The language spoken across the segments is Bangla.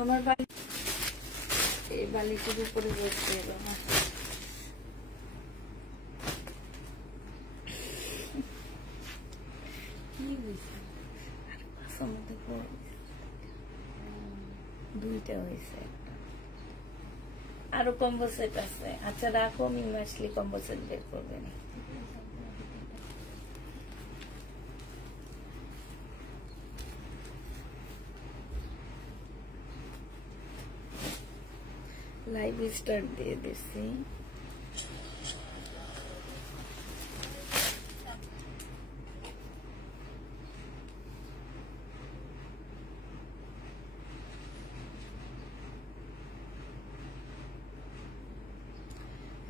আমার বাড়ি এই বালিটির উপরে বসে বাবা কি হয়েছে দুইটা হয়েছে আরো কম্বো সেট আছে আচ্ছা রাখো আমি আসলে কম্বো সেট বের করবে না লাইভ স্টার্ট দিয়ে দিছি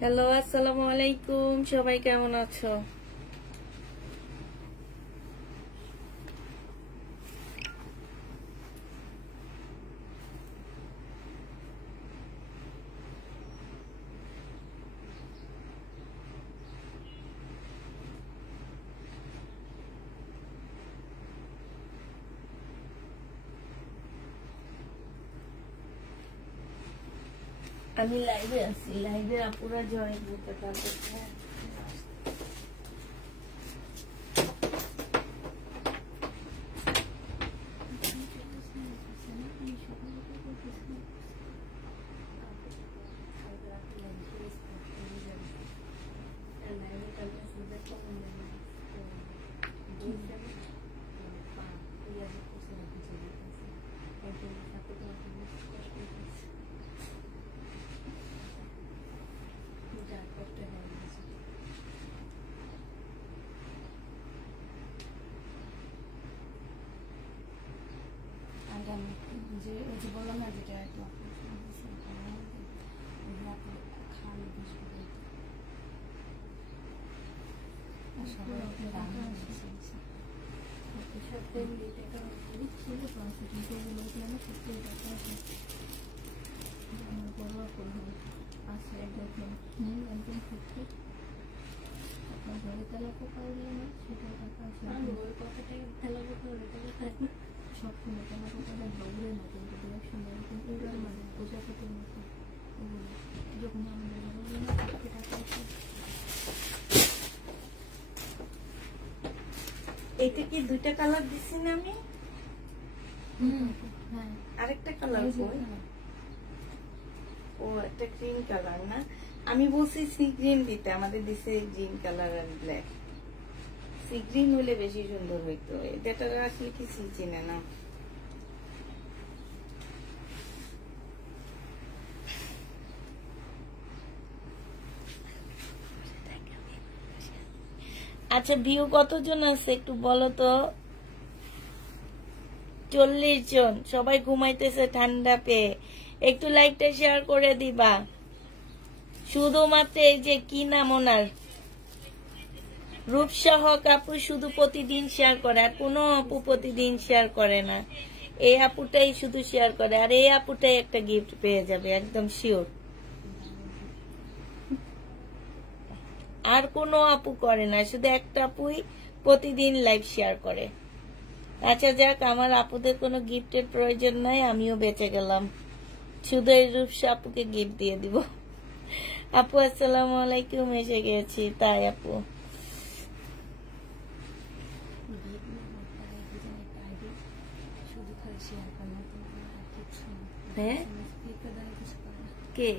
হ্যালো আসসালামু আলাইকুম সবাই কেমন আছো আমি লাইভে আছি লাইভে আপুরা জয়েন হতে পারবে বললাম না যেটা এটা কি দুইটা কালার দিছি না আমি আরেকটা কালার ও একটা গ্রিন কালার না আমি বলছি সি গ্রিন দিতে আমাদের দিছে গ্রিন কালার আর ব্ল্যাক সি গ্রিন হলে বেশি সুন্দর হইতো এটা আসলে কি সি চিনে না আচ্ছা ভিউ কতজন আছে একটু বলো তো 40 জন সবাই ঘুমাইতেছে ঠান্ডা পেয়ে একটু লাইকটা শেয়ার করে দিবা শুধুমাত্র এই যে কি নাম ওনার রূপসা হক আপু শুধু প্রতিদিন শেয়ার করে আর কোনো আপু প্রতিদিন শেয়ার করে না এই আপুটাই শুধু শেয়ার করে আর এই আপুটাই একটা গিফট পেয়ে যাবে একদম শিওর আর কোনো আপু করে না শুধু একটা আপুই প্রতিদিন লাইভ শেয়ার করে আচ্ছা যাক আমার আপুদের কোনো গিফটের প্রয়োজন নাই আমিও বেঁচে গেলাম শুধু এই রূপসা আপুকে গিফট দিয়ে দিব আপু আসসালামু আলাইকুম এসে গেছি তাই আপু হ্যাঁ কে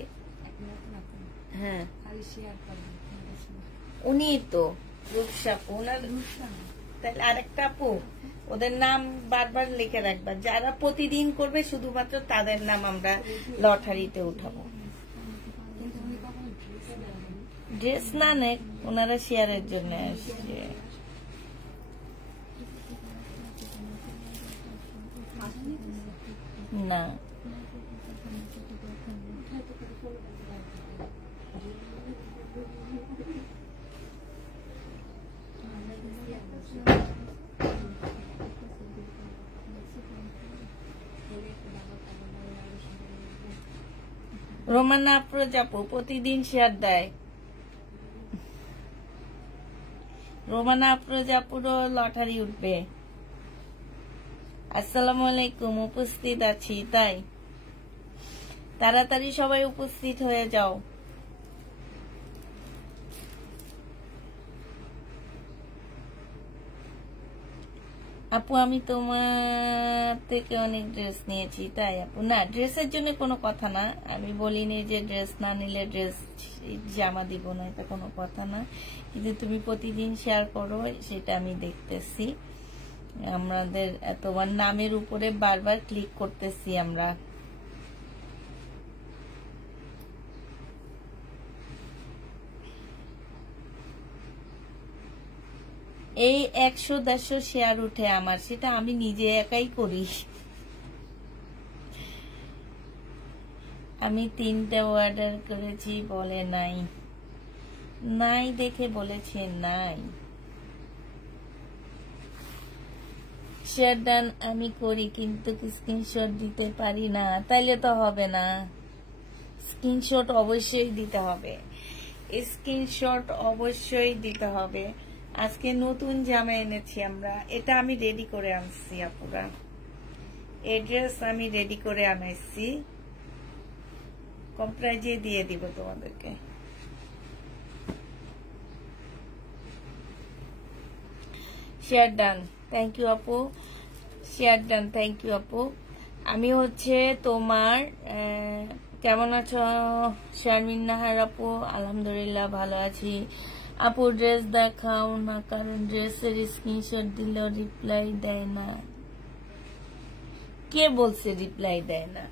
হ্যাঁ উনি তো রূপসা আপু ওনার তাহলে আরেকটা আপু ওদের নাম বারবার লিখে রাখবা যারা প্রতিদিন করবে শুধুমাত্র তাদের নাম আমরা লটারিতে উঠাবো ড্রেস না নেক ওনারা শেয়ারের জন্য আসছে না রোমানা আফরোজ আপু প্রতিদিন শেয়ার দেয় রোমানা আফরোজ আপুরও লটারি উঠবে আসসালামু আলাইকুম উপস্থিত আছি তাই তাড়াতাড়ি সবাই উপস্থিত হয়ে যাও। আপু আমি তোমার থেকে অনেক ড্রেস নিয়েছি, তাই আপু? না, ড্রেসের জন্য কোনো কথা না, আমি বলিনি যে ড্রেস না নিলে ড্রেস জামা দিব না, এটা কোনো কথা না। কিন্তু তুমি প্রতিদিন শেয়ার করো, সেটা আমি দেখতেছি। আমাদের তোমার নামের উপরে বারবার ক্লিক করতেছি আমরা। এই 100-150 শেয়ার উঠে আমার, সেটা আমি নিজে একাই করি। আমি 3টা অর্ডার করেছি, বলে নাই। নাই দেখে বলেছে নাই। শেয়ার ডান আমি করি, কিন্তু স্ক্রিনশট দিতে পারি না। তাইলে তো হবে না, স্ক্রিনশট অবশ্যই দিতে হবে, স্ক্রিনশট অবশ্যই দিতে হবে। আজকে নতুন জামা এনেছি আমরা, এটা আমি রেডি করে আনছি আপুরা, এড্রেস আমি রেডি করে আনাইছি, কম প্রাইজে দিয়ে দিব তোমাদেরকে। শেয়ার ডান, থ্যাংক ইউ আপু। শেয়ার ডান, থ্যাংক ইউ আপু। আমি হচ্ছে তোমার কেমন আছো শারমিন নাহার আপু? আলহামদুলিল্লাহ ভালো আছি আপু। ড্রেস দেখাও না, কারণ ড্রেসের স্ক্রিনশট দিলেও রিপ্লাই দেয় না। কে বলছে রিপ্লাই দেয় না?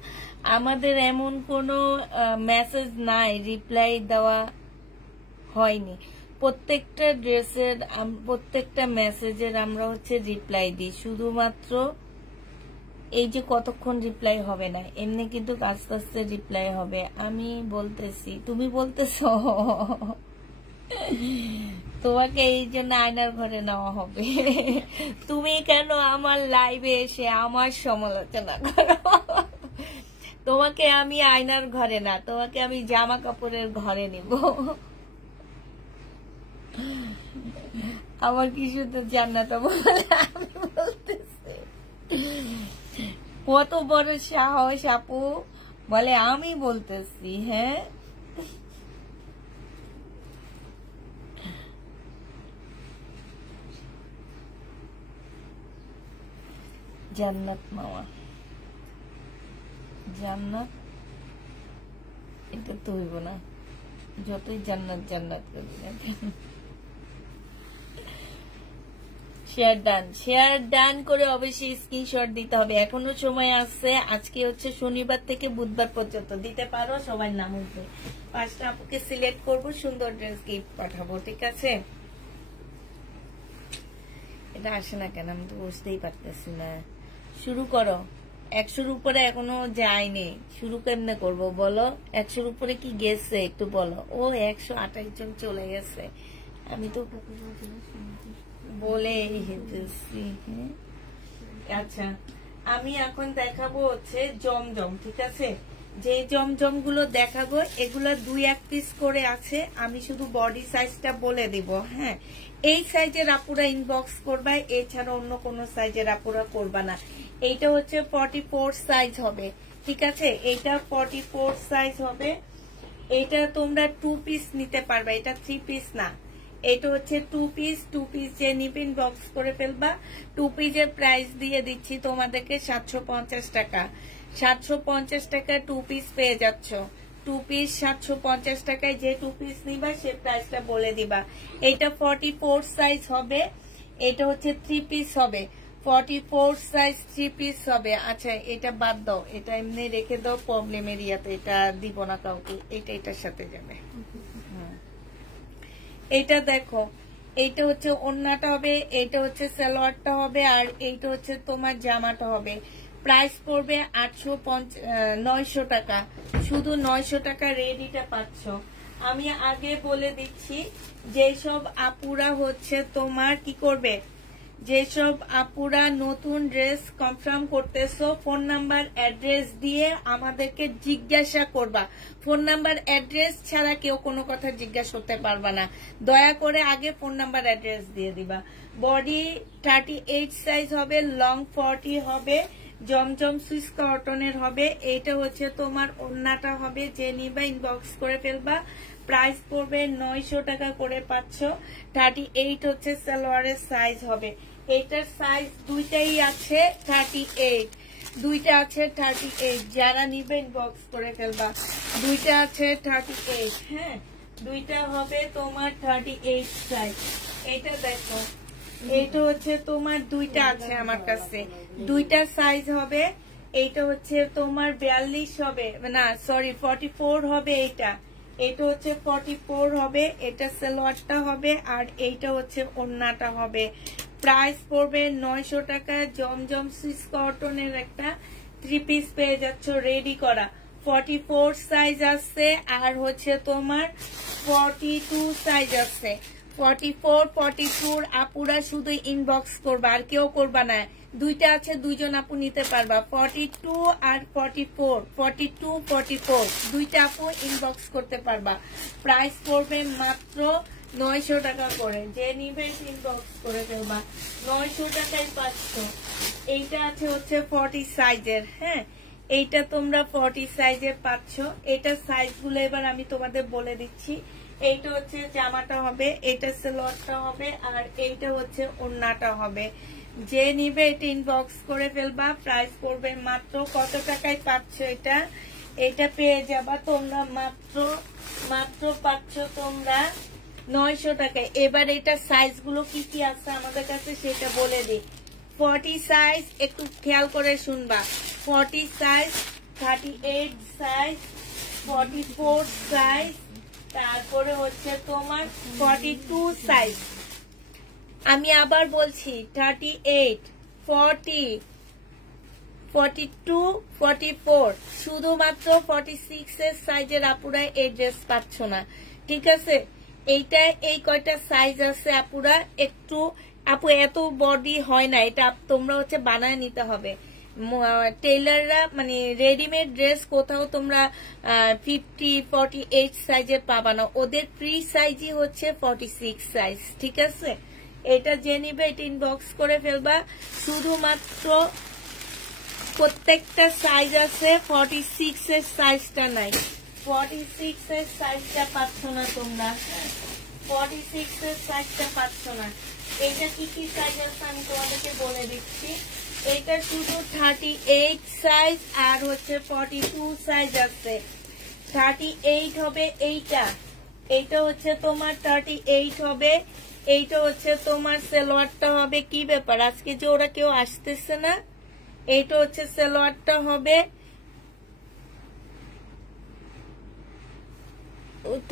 আমাদের এমন কোনো মেসেজ নাই রিপ্লাই দেওয়া হয়নি। প্রত্যেকটা ড্রেসের প্রত্যেকটা মেসেজের আমরা হচ্ছে রিপ্লাই দিই, শুধুমাত্র এই যে কতক্ষণ রিপ্লাই হবে না, এমনি কিন্তু আস্তে আস্তে রিপ্লাই হবে। আমি বলতেছি, তুমি বলতেছো, তোমাকে এই জন্য আয়নার ঘরে নেওয়া হবে। তুমি কেন আমার লাইভে এসে আমার সমালোচনা করো? তোমাকে আমি আয়নার ঘরে না, তোমাকে আমি জামা কাপড়ের ঘরে নিব। আমার কি শুধু জান্নাত বলে? আমি বলতেছি, কত বড় সাহস আপু, বলে আমি বলতেছি। হ্যাঁ, জান্নাত মামা, জান্নাত এটা তো হইব না, যতই জান্নাত জান্নাত করি না। শেয়ার ডান, শেয়ার ডান করে অবশ্যই স্ক্রিনশট দিতে হবে, এখনো সময় আছে। আজকে হচ্ছে শনিবার থেকে বুধবার পর্যন্ত দিতে পারো, সবার নাম উঠবে। 5টা আপুকে সিলেক্ট করবো, সুন্দর ড্রেস গিফট পাঠাবো, ঠিক আছে? এটা আসে না কেন আমি তো বুঝতেই পারতেছি না। শুরু করো, 100-র উপরে এখনো যায়নি, শুরু কেমনে করবো বলো? 100-র উপরে কি গেছে একটু বলো? ও 128 জন চলে গেছে, আমি তো বলে হেঁটেছি। আচ্ছা, আমি এখন দেখাবো হচ্ছে জমজম, ঠিক আছে? যে জমজম গুলো দেখাবো এগুলো 2-1 পিস করে আছে, আমি শুধু বডি সাইজটা বলে দিব। হ্যাঁ, এই সাইজের আপুরা ইনবক্স করবা, এছাড়া অন্য কোনো সাইজের আপুরা করবা না। এইটা হচ্ছে 44 সাইজ হবে, ঠিক আছে? এইটা 44 সাইজ হবে। এটা তোমরা 2 পিস নিতে পারবা, এটা 3 পিস না, এটা হচ্ছে 2 পিস। 2 পিস যে নিবেন বক্স করে ফেলবা। 2 পিসের প্রাইস দিয়ে দিচ্ছি তোমাদেরকে 750 টাকা। 750 টাকা 2 পিস পেয়ে যাচ্ছ। 2 পিস 750 টাকায়, যে 2 পিস নিবা সে প্রাইসটা বলে দিবা। এটা 44 সাইজ হবে, এটা হচ্ছে 3 পিস হবে। 44 সাইজ 3 পিস হবে। আচ্ছা, এটা বাদ দাও, এটা এমনি রেখে দাও, প্রবলেম এরিয়াতে এটা দিব না কাউকে, এটা এটার সাথে যাবে। এইটা দেখো, এইটা হচ্ছে ওড়নাটা হবে, এইটা হচ্ছে সালোয়ারটা হবে, আর এইটা হচ্ছে তোমার জামাটা হবে। প্রাইস পড়বে 900 টাকা, শুধু 900 টাকা রেডিটা পাচ্ছ। আমি আগে বলে দিচ্ছি, যেসব আপুরা হচ্ছে তোমার কি করবে, যেসব আপুরা নতুন ড্রেস কনফার্ম করতেছো, ফোন নাম্বার অ্যাড্রেস দিয়ে আমাদেরকে জিজ্ঞাসা করবা। ফোন নাম্বার অ্যাড্রেস ছাড়া কেউ কোনো কথা জিজ্ঞাসা করতে পারবা না, দয়া করে আগে ফোন নাম্বার অ্যাড্রেস দিয়ে দিবা। বডি 38 সাইজ হবে, লং 40 হবে, জমজম সুইস কটনের হবে। এইটা হচ্ছে তোমার ওড়নাটা হবে, যে নিবা ইনবক্স করে ফেলবা। প্রাইস পড়বে 900 টাকা করে পাচ্ছ। 38 হচ্ছে সালোয়ারের সাইজ হবে। এইটার সাইজ দুইটাই আছে 38, দুইটা আছে 38। যারা নিবে ইনবক্স করে ফেলবা। দুইটা আছে 38, হ্যাঁ দুইটা হবে তোমার 38 সাইজ। এটা দেখো, এইটা হচ্ছে তোমার দুইটা আছে আমার কাছে, দুইটা সাইজ হবে। এইটা হচ্ছে তোমার 42 হবে, না সরি 44 হবে। এটা হচ্ছে 44 হবে। এটা সালোয়ারটা হবে আর এইটা হচ্ছে ওড়নাটা হবে। প্রাইস পড়বে 900 টাকা। জমজম সুইস কটনের একটা 3 পিস পেয়ে যাচ্ছ রেডি করা। 44 সাইজ আছে আর হচ্ছে তোমার 42 সাইজ আছে। 44 42 আপুরা শুধু ইনবক্স করবা, আর কেউ করবা না। দুইটা আছে, দুইজন আপু নিতে পারবা। 42 আর 44, 42 44 দুইটা আপু ইনবক্স করতে পারবা। প্রাইস পড়বে মাত্র 900 টাকা করে। যে নিবে ইনবক্স করে ফেলবা। 900 টাকায় পাচ্ছ। এইটা আছে হচ্ছে 40 সাইজের, হ্যাঁ এইটা তোমরা 40 সাইজের পাচ্ছ। এটা সাইজ গুলো এবার আমি তোমাদের বলে দিচ্ছি। এইটা হচ্ছে জামাটা হবে, এটা সালোয়ারটা হবে আর এইটা হচ্ছে ওড়নাটা হবে। যে নিবে এটা ইনবক্স করে ফেলবা। প্রাইস পড়বে মাত্র কত টাকায় পাচ্ছ এটা? এটা পেয়ে যাবা তোমরা মাত্র পাচ্ছ তোমরা 900 টাকায়। এবার এটা সাইজ গুলো কি কি আছে আমাদের কাছে সেটা বলে দিই। 40 সাইজ, একটু খেয়াল করে শুনবা। 40 সাইজ, 38 সাইজ, 44 সাইজ, তারপরে হচ্ছে তোমার 42 সাইজ। আমি আবার বলছি 38, 40, 42, 44। শুধুমাত্র 46 এর সাইজের আপুরা এই ড্রেস পাচ্ছ না, ঠিক আছে? এইটা এই কয়টা সাইজ আছে আপুরা একটু, আপু এত বডি হয় না, এটা তোমরা হচ্ছে বানায় নিতে হবে। টেইলাররা মানে রেডিমেড ড্রেস কোথাও তোমরা 50, 48 সাইজের পাবা না। ওদের প্রি সাইজই হচ্ছে 46 সাইজ, ঠিক আছে? এটা যে নিবে এটা ইনবক্স করে ফেলবা। শুধুমাত্র প্রত্যেকটা সাইজ আছে, 46 এর সাইজটা নাই। 46 এর সাইজটা পাচ্ছ না তোমরা, 46 এর সাইজটা পাচ্ছ না। এটা কি কি সাইজ আছে আমি তোমাদেরকে বলে দিচ্ছি। এটা শুধু 38 সাইজ আর হচ্ছে 42 সাইজ আছে। 38 হবে এইটা, এইটা হচ্ছে তোমার 38 হবে। এইটা হচ্ছে তোমার সালোয়ারটা হবে। কি ব্যাপার আজকে যে ওরা কেউ আসতেছে না? এইটা হচ্ছে সালোয়ারটা হবে।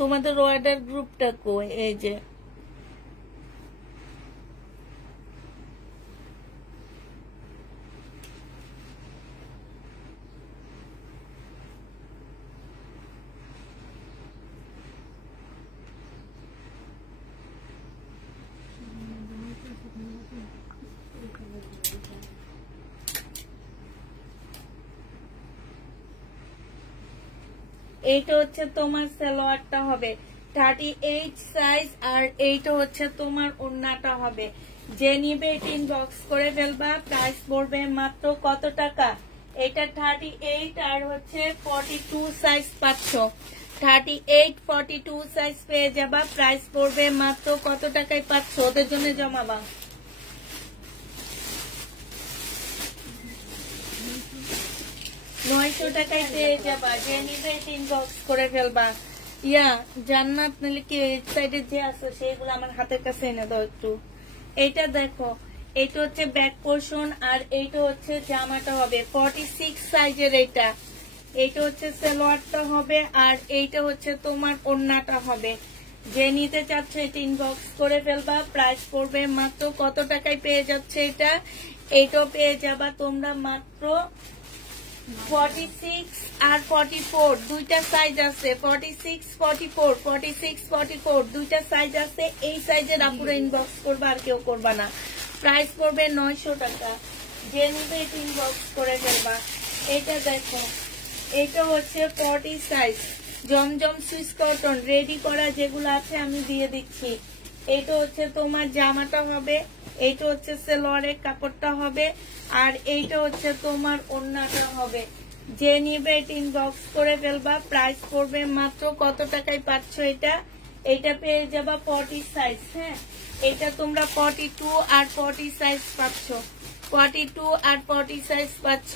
তোমাদের অর্ডার গ্রুপটা কই? এই যে এইটা হচ্ছে তোমার সালোয়ারটা হবে 38 সাইজ আর এইটা হচ্ছে তোমার ওড়নাটা হবে। যে নিবে এটা ইনবক্স করে ফেলবা। প্রাইস পড়বে মাত্র কত টাকা? এটা 38 আর হচ্ছে 42 সাইজ পাচ্ছ। 38, 42 সাইজ পেয়ে যাবা। প্রাইস পড়বে মাত্র কত টাকায় পাচ্ছ? ওদের জন্য জমাবা। 900 টাকায় পেয়ে যাবা। যে নিবে ইনবক্স করে ফেলবা। ইয়া জান্নাত নালে কি সাইডে যে আছে সেগুলো আমার হাতের কাছে এনে দাও একটু। এইটা দেখো, এইটা হচ্ছে ব্যাক পোর্শন আর এইটা হচ্ছে জামাটা হবে 46 সাইজের। এইটা হচ্ছে সালোয়ারটা হবে আর এইটা হচ্ছে তোমার ওড়নাটা হবে। যে নিতে চাচ্ছে এটা ইনবক্স করে ফেলবা। প্রাইস পড়বে মাত্র কত টাকায় পেয়ে যাচ্ছে এটা? এইটাও পেয়ে যাবা তোমরা মাত্র 46 আর 44 দুইটা সাইজ আছে। 46, 44, 46, 44 দুইটা সাইজ আছে। এই সাইজের আপুরা ইনবক্স করবা, আর কেউ করবা না। প্রাইস পড়বে 900 টাকা। যে নিবে এটা ইনবক্স করে ফেলবা। এটা দেখো, এটা হচ্ছে 40 সাইজ জমজম সুইস কটন রেডি করা যেগুলো আছে আমি দিয়ে দিচ্ছি। এটা হচ্ছে তোমার জামাটা হবে, এইটা হচ্ছে সালোয়ারের কাপড়টা হবে, আর এইটা হচ্ছে তোমার ওড়নাটা হবে। যে নিবে এটা ইনবক্স করে ফেলবা। প্রাইস পড়বে মাত্র কত টাকায় পাচ্ছ এটা? এটা পেয়ে যাবা 40 সাইজ। হ্যাঁ, এটা তোমরা 42 আর 40 সাইজ পাচ্ছ, 42 আর 40 সাইজ পাচ্ছ।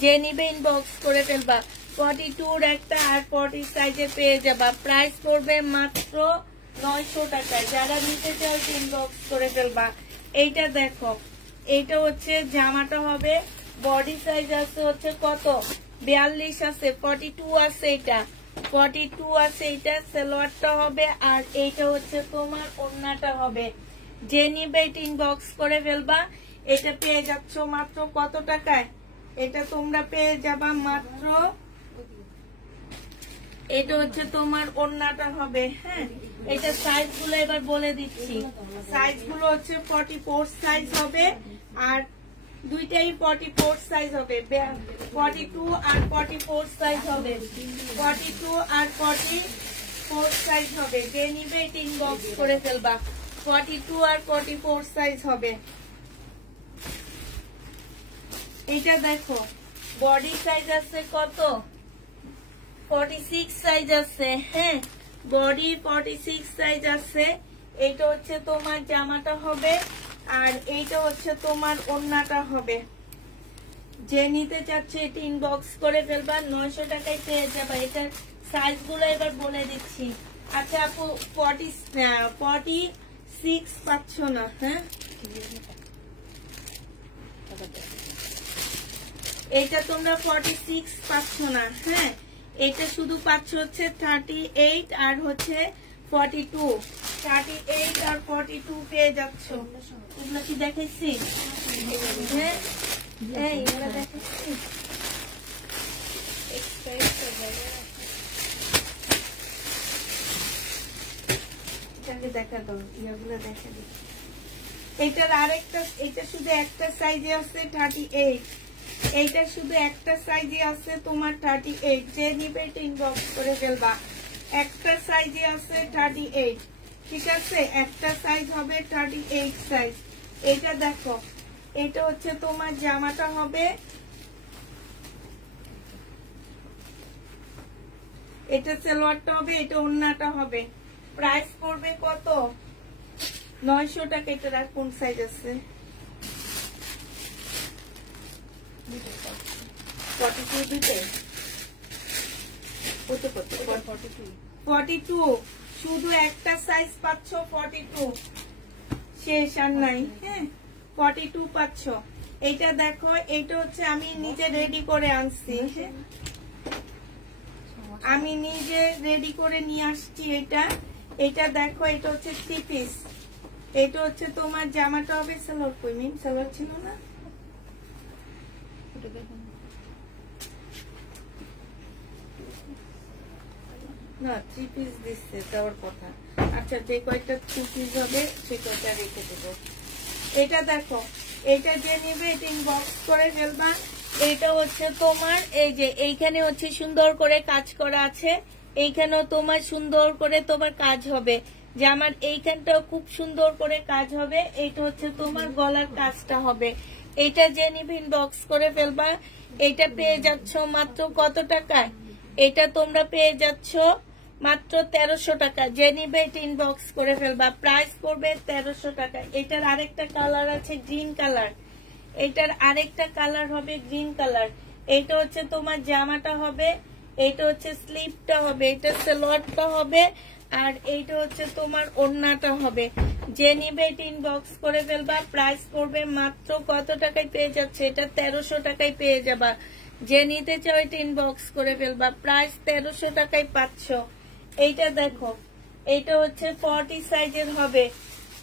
যে নিবে ইনবক্স করে ফেলবা। 42 একটা আর 40 সাইজে পেয়ে যাবা। প্রাইস পড়বে মাত্র 900 টাকায়। যারা নিতে চাও ইনবক্স করে ফেলবা। এইটা দেখো, এইটা হচ্ছে জামাটা হবে, বডি সাইজ আছে হচ্ছে কত 42 আছে, 42 আছে, এটা 42 আছে, এটা সালোয়ারটা হবে, আর এইটা হচ্ছে তোমার ওড়নাটা হবে। যে নিবে এটা ইনবক্স করে ফেলবা। এটা পেয়ে যাচ্ছ মাত্র কত টাকায়? এটা তোমরা পেয়ে যাবা মাত্র, এটা হচ্ছে তোমার ওড়নাটা হবে। হ্যাঁ, এটা সাইজ গুলো এবার বলে দিচ্ছি। সাইজ গুলো হচ্ছে 44 সাইজ হবে, আর দুইটাই 44 সাইজ হবে। 42 আর 44 সাইজ হবে, 42 আর 44 সাইজ হবে। যে নিবে এটা ইনবক্স করে ফেলবা। 42 আর 44 সাইজ হবে। এটা দেখো, বডি সাইজ আছে কত 46 সাইজ আছে। হ্যাঁ, বডি 46 সাইজ আছে। এটা হচ্ছে তোমার জামাটা হবে, আর এইটা হচ্ছে তোমার ওড়নাটা হবে। যে নিতে চাচ্ছে এটা ইনবক্স করে ফেলবা। 900 টাকায় পেয়ে যাবা। এটার সাইজ গুলো এবার বলে দিচ্ছি। আচ্ছা আপু, 46 পাচ্ছ না? হ্যাঁ, এটা তোমরা 46 পাচ্ছ না। হ্যাঁ, এটা শুধু পাচ্ছ হচ্ছে 38 আর হচ্ছে 42। 38 আর 42 পেয়ে যাচ্ছ। এগুলো কি দেখাইছি? হ্যাঁ, এগুলো দেখাইছি। দেখা দাও, ইয়েগুলো দেখা দিই। এটার আরেকটা, এটা শুধু একটা সাইজে আছে 38। এইটা শুধু একটা সাইজে আছে তোমার 38। যে নিবে এটা ইনবক্স করে ফেলবা। একটা সাইজে আছে 38, ঠিক আছে? একটা সাইজ হবে 38 সাইজ। এটা দেখো, এটা হচ্ছে তোমার জামাটা হবে, এটা সালোয়ারটা হবে, এটা ওড়নাটা হবে। প্রাইস পড়বে কত? 900 টাকা। এটার আর কোন সাইজ আছে? 42 দিতে, 42 শুধু একটা সাইজ পাচ্ছ 42, শেষ আর নাই। হ্যাঁ, 42 পাচ্ছ। এটা দেখো, এটা হচ্ছে আমি নিজে রেডি করে আনছি। হ্যাঁ, আমি নিজে রেডি করে নিয়ে আসছি। এটা দেখো, এটা হচ্ছে 3 পিস। এটা হচ্ছে তোমার জামাটা হবে, সালোয়ার কই মিম? সালোয়ার ছিল না? না, 3 পিস দিচ্ছে দেওয়ার কথা। আচ্ছা, যে কয়েকটা 2 পিস হবে সে কয়েকটা রেখে দেবো। এটা দেখো, এটা যে নিবে এটা ইনবক্স করে ফেলবা। এটা হচ্ছে তোমার, এই যে এইখানে হচ্ছে সুন্দর করে কাজ করা আছে, এইখানেও তোমার সুন্দর করে তোমার কাজ হবে। জামার এইখানটাও খুব সুন্দর করে কাজ হবে। এইটা হচ্ছে তোমার গলার কাজটা হবে। এটা যে নিবে ইনবক্স করে ফেলবা। এটা পেয়ে যাচ্ছ মাত্র কত টাকায়? এটা তোমরা পেয়ে যাচ্ছ মাত্র 1300 টাকা। যে নিবে এটা ইনবক্স করে ফেলবা। প্রাইস পড়বে 1300 টাকা। এটার আরেকটা কালার আছে গ্রিন কালার। এটার আরেকটা কালার হবে গ্রিন কালার। এটা হচ্ছে তোমার জামাটা হবে, এটা হচ্ছে স্লিপটা হবে, এটা সালোয়ারটা হবে, আর এইটা হচ্ছে তোমার ওড়নাটা হবে। যে নিবে এটা ইনবক্স করে ফেলবা। প্রাইস পড়বে মাত্র কত টাকায় পেয়ে যাচ্ছে? এটা 1300 টাকায় পেয়ে যাবা। যে নিতে চাও এটা ইনবক্স করে ফেলবা। প্রাইস 1300 টাকায় পাচ্ছ। এইটা দেখো, এইটা হচ্ছে 40 সাইজের হবে।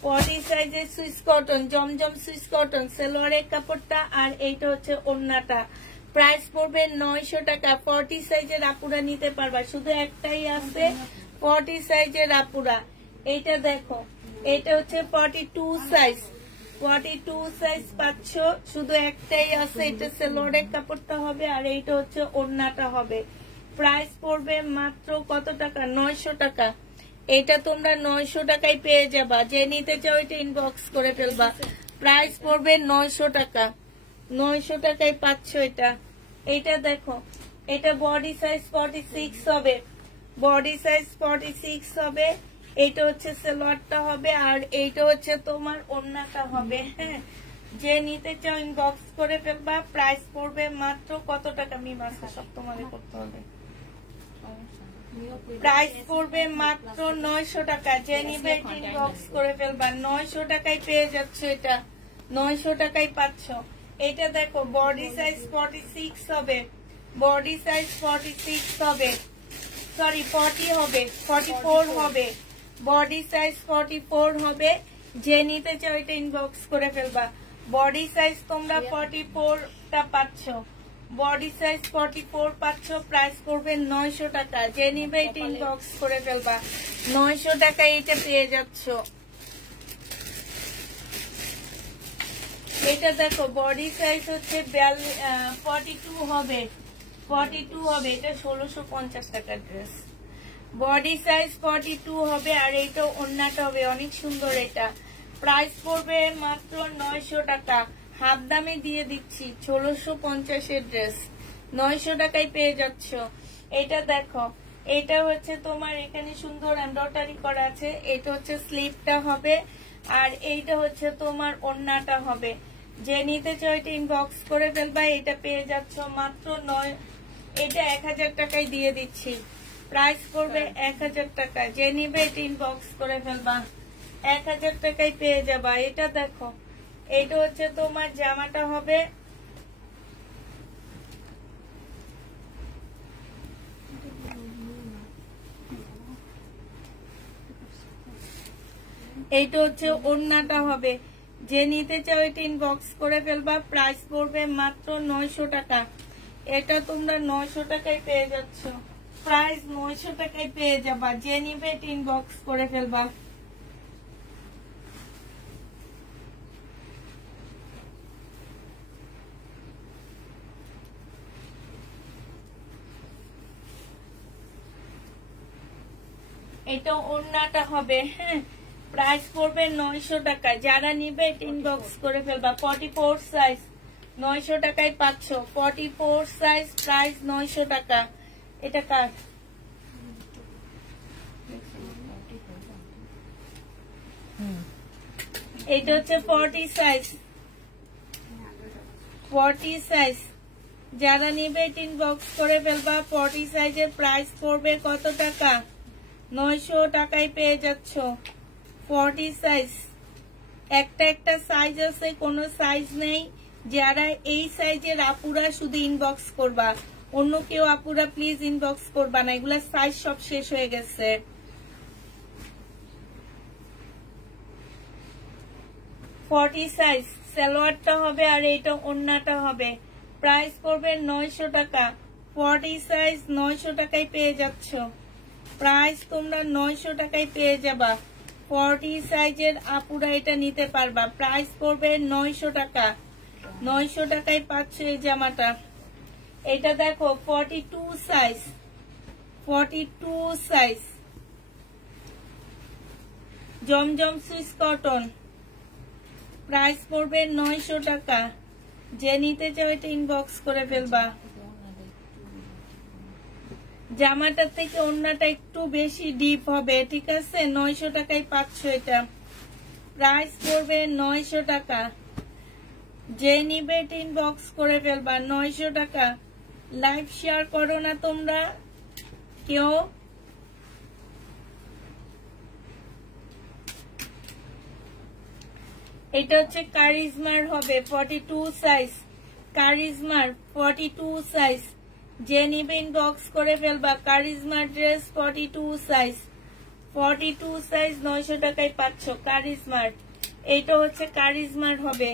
40 সাইজের সুইস কটন, জমজম সুইস কটন, সালোয়ারের কাপড়টা, আর এইটা হচ্ছে ওড়নাটা। প্রাইস পড়বে 900 টাকা। 40 সাইজের আপুরা নিতে পারবা। শুধু একটাই আছে 40 সাইজের আপুরা। এইটা দেখো, এটা হচ্ছে 42 সাইজ। 42 সাইজ পাচ্ছ, শুধু একটাই আছে। এটা সালোয়ারের কাপড়টা হবে, আর এইটা হচ্ছে ওড়নাটা হবে। প্রাইস পড়বে মাত্র কত টাকা? 900 টাকা। এটা তোমরা 900 টাকায় পেয়ে যাবা, যে নিতে চাও এটা ইনবক্স করে ফেলবা। প্রাইস পড়বে 900 টাকা, 900 টাকায় পাচ্ছ এটা। এটা দেখো, এটা বডি সাইজ 46 হবে, বডি সাইজ 46 হবে। এইটা হচ্ছে সালোয়ারটা হবে, আর এইটা হচ্ছে তোমার ওড়নাটা হবে। হ্যাঁ, যে নিতে চাও ইনবক্স করে ফেলবা। প্রাইস পড়বে মাত্র কত টাকা? মিমাসা সব তোমাদের করতে হবে। প্রাইস পড়বে মাত্র 900 টাকা, যে নিবে ইনবক্স করে ফেলবা। 900 টাকায় পেয়ে যাচ্ছ এটা, 900 টাকায় পাচ্ছ। এটা দেখো, বডি সাইজ 46 হবে, বডি সাইজ 46 হবে, সরি 40 হবে, 44 হবে, বডি সাইজ 44 হবে। যে নিতে চাও এটা ইনবক্স করে ফেলবা। বডি সাইজ তোমরা 44টা পাচ্ছ, বডি সাইজ 44 পাচ্ছ। প্রাইস করবে 900 টাকা, যে নিবে এটা ইনবক্স করে ফেলবা। 900 টাকায় এটা পেয়ে যাচ্ছ। এটা দেখো, বডি সাইজ হচ্ছে 42 হবে, 42 হবে। এটা 1650 টাকার ড্রেস, বডি সাইজ 42 হবে। আর এইটা ওড়নাটা হবে, অনেক সুন্দর এটা। প্রাইস পড়বে মাত্র 900 টাকা, হাফ দামে দিয়ে দিচ্ছি। 1650 এর ড্রেস 900 টাকায় পেয়ে যাচ্ছ। এটা দেখো, এটা হচ্ছে তোমার এখানে সুন্দর এমব্রয়ডারি করা আছে। এটা হচ্ছে স্লিভটা হবে, আর এইটা হচ্ছে তোমার ওড়নাটা হবে। যে নিতে চাও এটা ইনবক্স করে ফেলবা। এটা পেয়ে যাচ্ছ মাত্র এটা 1000 টাকায় দিয়ে দিচ্ছি। প্রাইস করবে 1000 টাকা, যে নিবে এটা ইনবক্স করে ফেলবা। 1000 টাকায় পেয়ে যাবা। এটা দেখো, এটা হচ্ছে তোমার জামাটা হবে। এইটা হচ্ছে ওড়নাটা হবে। যে নিতে চাও এটা ইনবক্স করে ফেলবা। প্রাইস পড়বে মাত্র 900 টাকা। এটা তোমরা 900 টাকায় পেয়ে যাচ্ছ। প্রাইস 900 টাকায় পেয়ে যাবা। যে নিবে এটা ইনবক্স করে ফেলবা। এটা ওড়নাটা হবে। হ্যাঁ, প্রাইস পড়বে 900 টাকা। যারা নিবে এটা ইনবক্স করে ফেলবা। 44 সাইজ 900 টাকায় পাচ্ছ। 44 সাইজ, প্রাইস 900 টাকা। এটা কার? এটা হচ্ছে 40 সাইজ, 40 সাইজ। যারা নিবে এটা ইনবক্স করে ফেলবা। 40 সাইজের প্রাইস পড়বে কত টাকা? 900 টাকায় পেয়ে যাচ্ছ। 40 সাইজ, একটা সাইজ আছে, কোনো সাইজ নেই। যারা এই সাইজের আপুরা শুধু ইনবক্স করবা, অন্য কেউ আপুরা প্লিজ ইনবক্স করবা না, এগুলা সাইজ সব শেষ হয়ে গেছে। 40 সাইজ সালোয়ারটা হবে, আর এইটা ওড়নাটা হবে। প্রাইস পড়বে 900 টাকা। 40 সাইজ 900 টাকায় পেয়ে যাচ্ছ। প্রাইস তোমরা 900 টাকায় পেয়ে যাবা। 40 সাইজের আপুরা এটা নিতে পারবা। প্রাইস পড়বে 900 টাকা। 900 টাকায় পাচ্ছ এই জামাটা। এটা দেখো, 42 সাইজ, 42 সাইজ জমজম সুইস কটন। প্রাইস পড়বে 900 টাকা। যে নিতে চাও এটা ইনবক্স করে ফেলবা। জামাটার থেকে ওড়নাটা একটু বেশি ডিপ হবে, ঠিক আছে? 900 টাকায় পাচ্ছ এটা। প্রাইস পড়বে 900 টাকা। যে নিবে এটা ইনবক্স করে ফেলবা। 900 টাকা। লাইভ শেয়ার করো না তোমরা কেউ? এটা হচ্ছে কারিজমার হবে, 42 সাইজ। কারিজমার 42 সাইজ। যে নিবে ইনবক্স করে ফেলবা। কারিজমার ড্রেস 42 সাইজ, 42 সাইজ 900 টাকায় পাচ্ছ কারিজমার। এইটা হচ্ছে কারিজমার হবে,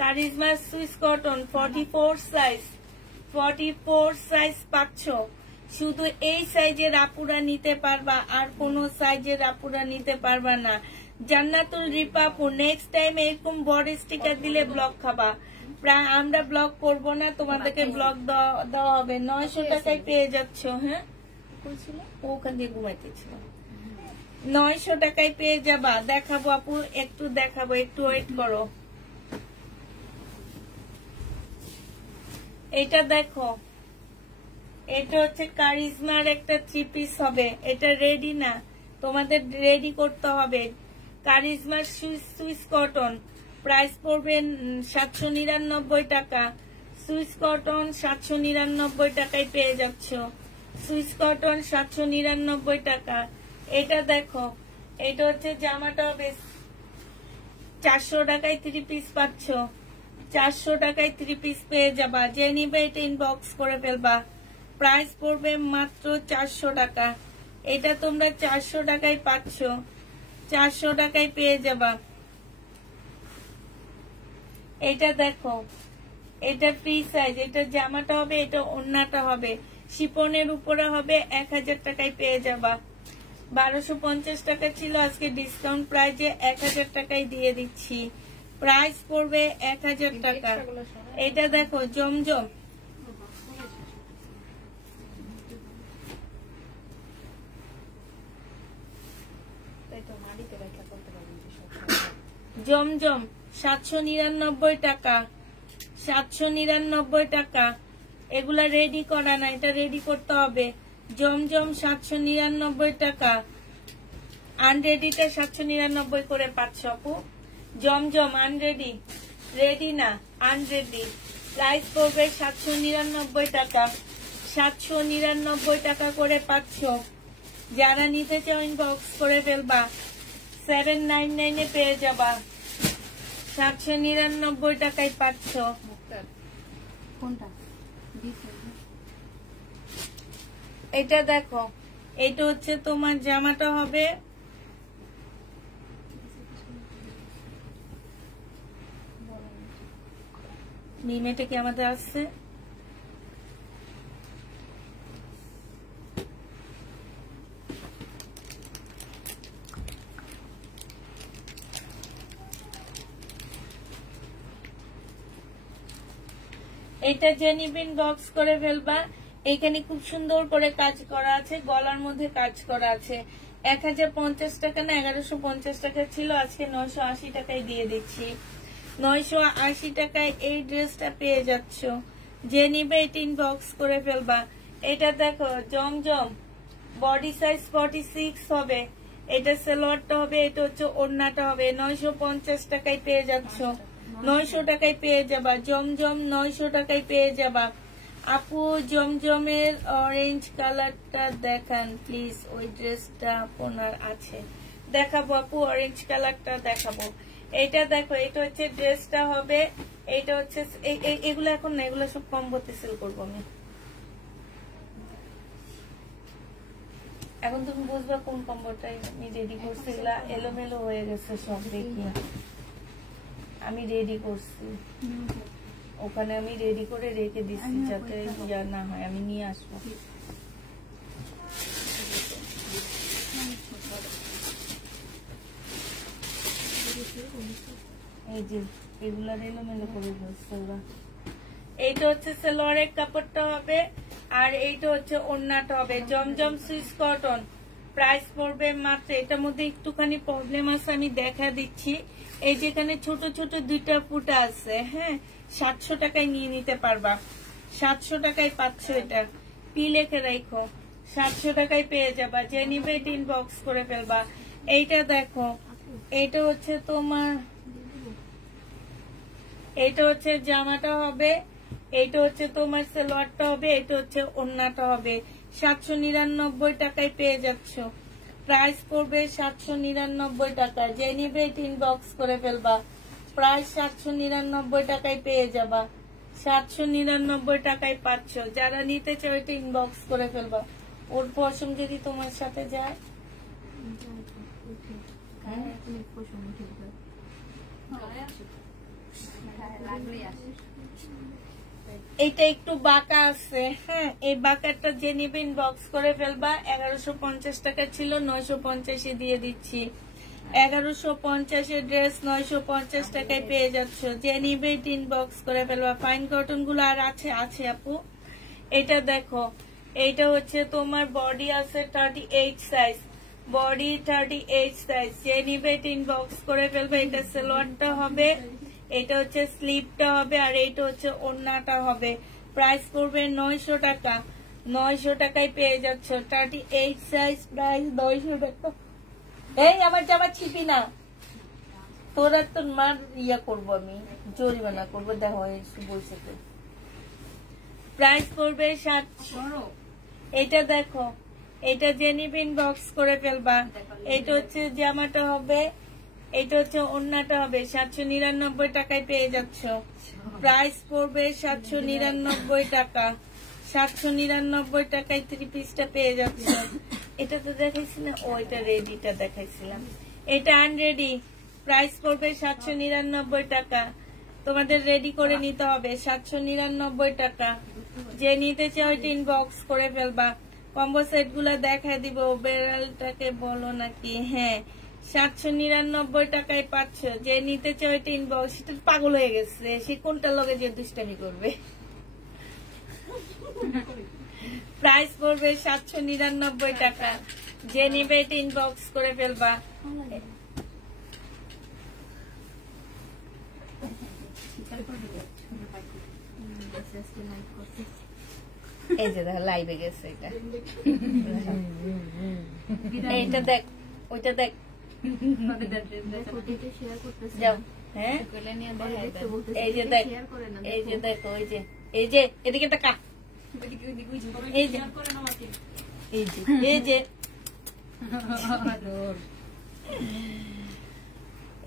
কারিজমার সুইস কটন 44 সাইজ, 44 সাইজ পাচ্ছ। শুধু এই সাইজের আপুরা নিতে পারবা, আর কোন সাইজের আপুরা নিতে পারবা না। জান্নাতুল রিপা আপু, নেক্সট টাইম এরকম বডি স্টিকার দিলে ব্লক খাবা। প্রায় আমরা ব্লক করব না, তোমাদেরকে ব্লক দেওয়া হবে। 900 টাকায় পেয়ে যাচ্ছ। হ্যাঁ, ওখান দিয়ে ঘুমাইতেছিল। 900 টাকায় পেয়ে যাবা। দেখাবো আপু, একটু দেখাবো, একটু ওয়েট করো। এটা দেখো, এটা হচ্ছে কারিজমার একটা 3 পিস হবে। এটা রেডি না, তোমাদের রেডি করতে হবে। কারিজমার সুইস কটন, প্রাইস পড়বে 799 টাকা। সুইস কটন 799 টাকায় পেয়ে যাচ্ছ। সুইস কটন 799 টাকা। এটা দেখো, এটা হচ্ছে জামাটা হবে 400 টাকায় 3 পিস পাচ্ছ। 400 টাকায় 3 পিস পেয়ে যাবা। যে নিবে এটা ইনবক্স করে ফেলবা। প্রাইস পড়বে মাত্র 400 টাকা। এটা তোমরা 400 টাকায় পাচ্ছ। 400 টাকায় পেয়ে যাবা। এটা দেখো, এটা ফ্রি সাইজ। এটা জামাটা হবে, এটা ওড়নাটা হবে, শিপনের উপরে হবে। 1000 টাকায় পেয়ে যাবা। 1250 টাকা ছিল, আজকে ডিসকাউন্ট প্রাইজে 1000 টাকায় দিয়ে দিচ্ছি। প্রাইস পড়বে 1000 টাকা। এটা দেখো জমজম, জমজম 799 টাকা। 799 টাকা। এগুলা রেডি করা না, এটা রেডি করতে হবে। জমজম 799 টাকা। আনরেডিটা 799 করে পাচ্ছ আপু। জমজম আনরেডি, রেডি না, আনরেডি। প্রাইস পড়বে 799 টাকা। 799 টাকা করে পাচ্ছ। যারা নিতে চাও ইনবক্স করে ফেলবা। 799 এ পেয়ে যাবা। 799 টাকায় পাচ্ছ। এটা দেখো, এটা হচ্ছে তোমার জামাটা হবে মিমেটা কি আমাদের আসছে? এটা যে নিবেন বক্স করে ফেলবা। এখানে খুব সুন্দর করে কাজ করা আছে, গলার মধ্যে কাজ করা আছে। 1050 টাকা না 1150 টাকা ছিল, আজকে 980 টাকায় দিয়ে দিচ্ছি। 980 টাকায় এই ড্রেসটা পেয়ে যাচ্ছ। যে নিবে এটা ইনবক্স করে ফেলবা। এটা দেখো জমজম, বডি সাইজ 46 হবে। এটা সালোয়ারটা হবে, এটা হচ্ছে ওড়নাটা হবে। 950 টাকায় পেয়ে যাচ্ছ। 900 টাকায় পেয়ে যাবা। জমজম 900 টাকায় পেয়ে যাবা। আপু জমজমের অরেঞ্জ কালারটা দেখান প্লিজ। ওই ড্রেসটা আপনার আছে, দেখাবো আপু। অরেঞ্জ কালারটা দেখাবো। এটা দেখো, এটা হচ্ছে ড্রেসটা হবে। এটা হচ্ছে এগুলো এখন না, এগুলো সব কম্বোতে সেল করবো আমি। এখন তুমি বুঝবা কোন কম্বোটাই আমি রেডি করছি। এগুলা এলোমেলো হয়ে গেছে সব, দেখি আমি রেডি করছি। ওখানে আমি রেডি করে রেখে দিচ্ছি যাতে ইয়া না হয়। আমি নিয়ে আসবো। এই যে এগুলার এলোমেলো করে ফেলছে ওরা। এইটা হচ্ছে সালোয়ারের কাপড়টা হবে, আর এইটা হচ্ছে ওড়নাটা হবে। জমজম সুইস কটন। প্রাইস পড়বে মাত্র, এটার মধ্যে একটুখানি প্রবলেম আছে, আমি দেখা দিচ্ছি। এই যেখানে ছোট ছোট দুইটা ফুটা আছে, হ্যাঁ, 700 টাকায় নিয়ে নিতে পারবা। 700 টাকায় পাচ্ছ। এটা পি লেখে রাখো, 700 টাকায় পেয়ে যাবা। যে নিবে ইনবক্স করে ফেলবা। এইটা দেখো, এইটা হচ্ছে তোমার, এইটা হচ্ছে জামাটা হবে, এইটা হচ্ছে তোমার সালোয়ারটা হবে, এটা হচ্ছে ওড়নাটা হবে। 799 টাকায় পেয়ে যাচ্ছ। প্রাইস পড়বে 799 টাকা। যে নিবে ইনবক্স করে ফেলবা। প্রাইস 799 টাকায় পেয়ে যাবা। 799 টাকায় পাচ্ছ। যারা নিতে চাও এটা ইনবক্স করে ফেলবা। ওর পশম যদি তোমার সাথে যায়, এটা একটু বাঁকা আছে, হ্যাঁ, এই বাঁকাটা যে নিবে ইনবক্স করে ফেলবা। 1150 টাকা ছিল, 950 দিয়ে দিচ্ছি। 1150 ড্রেস 950 টাকায় পেয়ে যাচ্ছ। যে নিবে ইনবক্স করে ফেলবা। ফাইন কটন গুলো আর আছে, আছে আপু। এটা দেখো, এইটা হচ্ছে তোমার বডি আছে 38 সাইজ, বডি 38 সাইজ, যে নিবে ইনবক্স করে ফেলবে। এটা সালোয়ারটা হবে, এটা হচ্ছে স্লিপটা হবে, আর এইটা হচ্ছে ওড়নাটা হবে। প্রাইস পড়বে 900 টাকা। 900 টাকায় পেয়ে যাচ্ছ 38 সাইজ, প্রাইস 900 টাকা। এই আমার জামা ছিপি না, তোরা তোর মার ইয়া করবো, আমি জরিমানা করবো। দেখো বলছে তো প্রাইস পড়বে 700। এটা দেখো, এটা জেনিবিন বক্স করে ফেলবা। এটা হচ্ছে জামাটা হবে, এটা হচ্ছে ওড়নাটা হবে। 799 টাকায় পেয়ে যাচ্ছ। প্রাইস পড়বে 799 টাকা। 799 টাকায় 3 পিসটা পেয়ে যাচ্ছ। এটা তো দেখাইছি না, ওইটা রেডিটা দেখাইছিলাম। এটা আনরেডি, প্রাইস পড়বে 799 টাকা। তোমাদের রেডি করে নিতে হবে 799 টাকা। যে নিতে চাও ইনবক্স করে ফেলবা। কম্বো সেট গুলা দেখায় দিব, বেড়ালটাকে বলো নাকি। হ্যাঁ, 799 টাকায় পাচ্ছ। যে নিতে চাও ইনবক্স। সেটা পাগল হয়ে গেছে, সে কোনটা লগে যে দুষ্টামি করবে। প্রাইস পড়বে 799 টাকা। যে নিবে এটা ইনবক্স করে ফেলবা। এই যে দেখো লাইভে গেছে এটা। এইটা দেখ, ওইটা দেখ, যাও। হ্যাঁ, এই যে দেখ, এই যে দেখো, ওই যে, এই যে এদিকে তাকা, এই যে, এই যে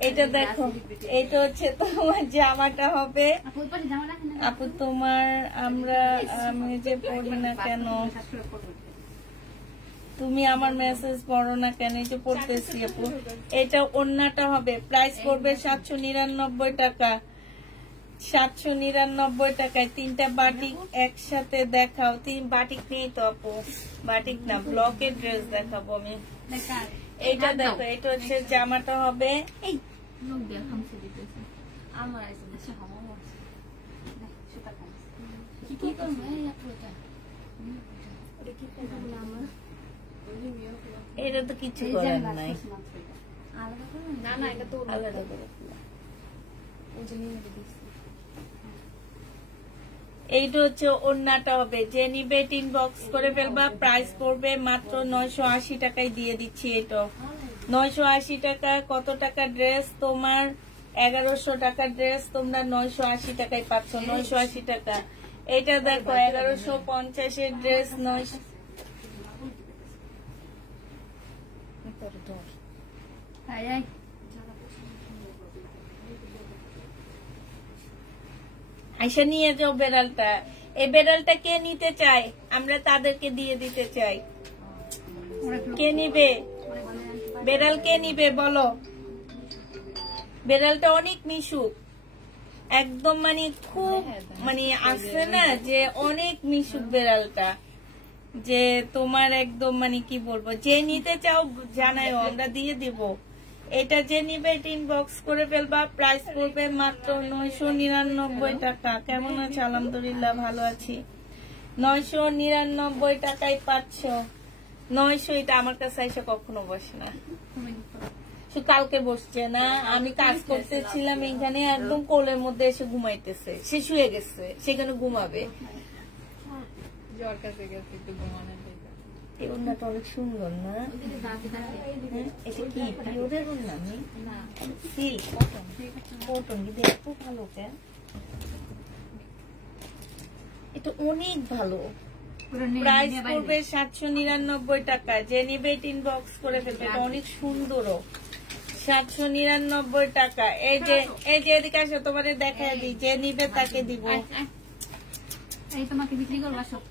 এটা দেখো, এটা হচ্ছে তোমার জামাটা হবে। আপু তোমার আমি যে পড়ি না কেন, তুমি আমার মেসেজ পড়ো না কেন? এই যে পড়তেছি আপু। এটা ওড়নাটা হবে, প্রাইস পড়বে 799 টাকা। 799 টাকায় 3টা বাটিক একসাথে দেখাও। 3 বাটিক নেই তো আপু, বাটিক না, ব্লকের ড্রেস দেখাবো আমি। এইটা দেখো, এটা হচ্ছে জামাটা হবে। এই এটা তো কিছু করার নাই, আলাদা করে। এইটা হচ্ছে ওড়নাটা হবে। যে নিবে ইনবক্স করে ফেলবা। প্রাইস পড়বে মাত্র 980 টাকায় দিয়ে দিচ্ছি। এটা 980 টাকা। কত টাকা ড্রেস তোমার? 1100 টাকা ড্রেস তোমরা 980 টাকায় পাচ্ছ। 980 টাকা। এটা দেখো 1150 ড্রেস 900। আইসা নিয়ে যাও বেড়ালটা। এই বেড়ালটা কে নিতে চায়? আমরা তাদেরকে দিয়ে দিতে চাই। কে নিবে বেড়াল? কে নিবে বলো? বেড়ালটা অনেক মিশুক, একদম মানে খুব মানে আসছে না যে অনেক মিশুক বেড়ালটা, যে তোমার একদম মানে কি বলবো। যে নিতে চাও জানাও, আমরা দিয়ে দিব। এটা যে নিবে ইনবক্স করে ফেলবা। প্রাইস পড়বে মাত্র 999 টাকা। কেমন আছে? আলহামদুলিল্লাহ ভালো আছি। 999 টাকায় পাচ্ছ। 900। এটা আমার কাছে এসে কখনো বসে না, কালকে বসছে না। আমি কাজ করতেছিলাম এখানে, একদম কোলের মধ্যে এসে ঘুমাইতেছে। সে শুয়ে গেছে, সেখানে ঘুমাবে। এই ওড়নাটা অনেক সুন্দর না? এটা কি পিওরের ওড়না? সিল্ক, কটন, কিন্তু এত ভালো কেন? এটা অনেক ভালো। প্রাইস পড়বে 799 টাকা। যে নিবে ইনবক্স করে ফেলবে। অনেক সুন্দরও। 799 টাকা। এই যে এদিকে আসো, তোমাদের দেখাই দিই। যে নিবে তাকে দিব। এই তোমাকে বিক্রি করবা সব।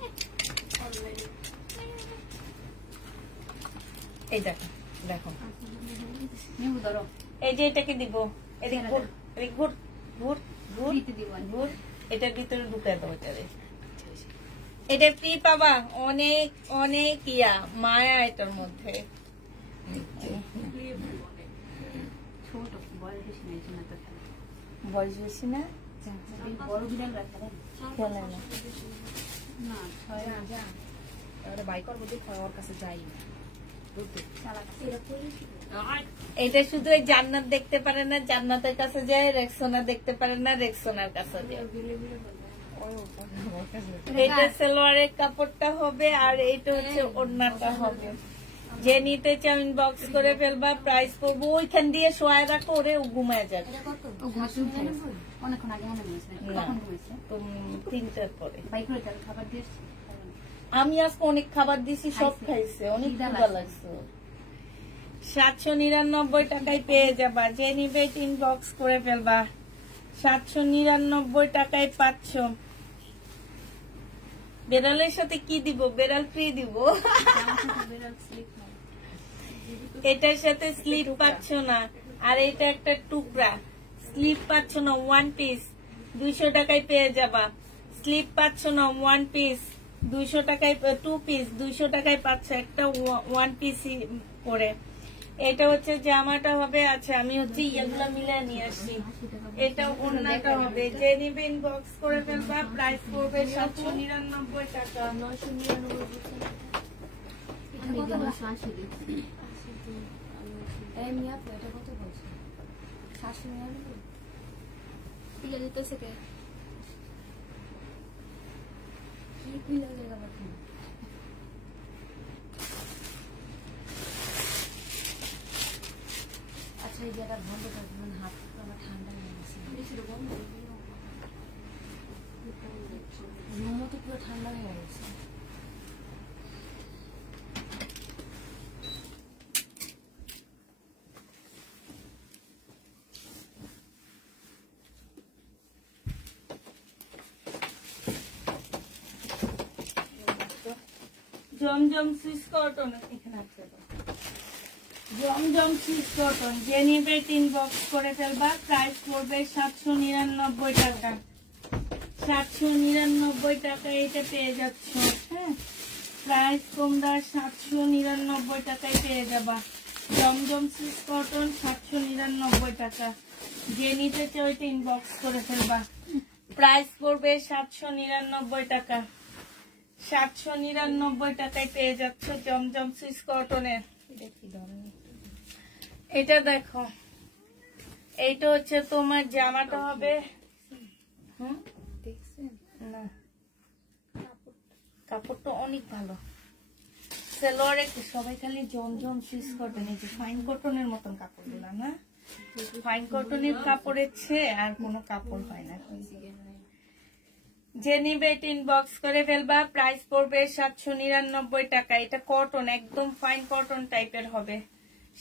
এই দেখো, দেখো, এই যে এটাকে দিব। এদিকে ঘুর, এদিকে ঘুর, ঘুর, ঘুর, ঘুর। এটার ভিতরে ঢুকে দাও। এটা ফ্রি পাবা। অনেক অনেক ইয়া মায়া এটার মধ্যে। বয়স বেশি না, খেলে না। বাই করবো, ওর কাছে যাই না। এটা শুধু ওই জান্নাত দেখতে পারে না, জান্নাতের কাছে যায়, রেক্সোনা দেখতে পারে না, রেক্সোনার কাছে যায়। এটা সালোয়ারের কাপড়টা হবে আর এইটা হচ্ছে ওড়নাটা হবে। যে নিতে চাও ইনবক্স করে ফেলবা, প্রাইস পড়বো ওইখান দিয়ে শোয়ায় রাখো, ওরে ঘুমায় যাবে। অনেকক্ষণ আগে মনে হয়েছে, কখন ঘুমিয়েছে? 3টার পরে। বাইক করে তাহলে খাবার দিয়েছি। আমি আজকে অনেক খাবার দিছি, সব খাইছে, অনেক ক্ষুধা লাগছে। 799 টাকায় পেয়ে যাবা, যে নিবে ইনবক্স করে ফেলবা। 799 টাকায় পাচ্ছ। বেড়ালের সাথে কি দিব? বেড়াল ফ্রি দিব। এটার সাথে স্লিপ পাচ্ছ না, আর এটা একটা টুকরা। স্লিপ পাচ্ছ না, 1 পিস 200 টাকায় পেয়ে যাবা। স্লিপ পাচ্ছ না, 1 পিস 200 টাকায়, 2 পিস 200 টাকায় পাচ্ছ, একটা 1 পিস করে। এটা হচ্ছে জামাটা হবে। আচ্ছা আমি হচ্ছে ইয়েগুলা মিলে নিয়ে আসছি। এটা ওড়নাটা হবে, যে নিবে ইনবক্স করে ফেলবা, প্রাইস পড়বে 799 টাকা। 999 ঠিক আছে তো সেকে কি লাগে আবার। আচ্ছা এই জায়গা বন্ধ করবেন, হাত আমার ঠান্ডা হয়ে গেছে, রুমও তো পুরো ঠান্ডা হয়ে গেছে। জমজম সুইস কটন, এখানে আছে জমজম সুইস কটন, যে নিবে ইনবক্স করে ফেলবা, প্রাইস পড়বে 799 টাকা। 799 টাকা এটা পেয়ে যাচ্ছ। হ্যাঁ, প্রাইস তোমরা 799 টাকায় পেয়ে যাবা। জমজম সুইস কটন 799 টাকা, যে নিতে চাও এটা ইনবক্স করে ফেলবা, প্রাইস পড়বে 799 টাকা। 799 টাকায় পেয়ে যাচ্ছ জমজম সুইস কটনের। এটা দেখো, এইটা হচ্ছে তোমার জামাটা হবে। না, কাপড়টা অনেক ভালো। সালোয়ারে সবাই খালি জমজম সুইস কটন, এই যে ফাইন কটনের মতন কাপড়গুলা না, ফাইন কটনের কাপড়ের চেয়ে আর কোনো কাপড় হয় না। যে নিবে এটা ইনবক্স করে ফেলবা, প্রাইস পড়বে 799 টাকা। এটা কটন, একদম ফাইন কটন টাইপের হবে।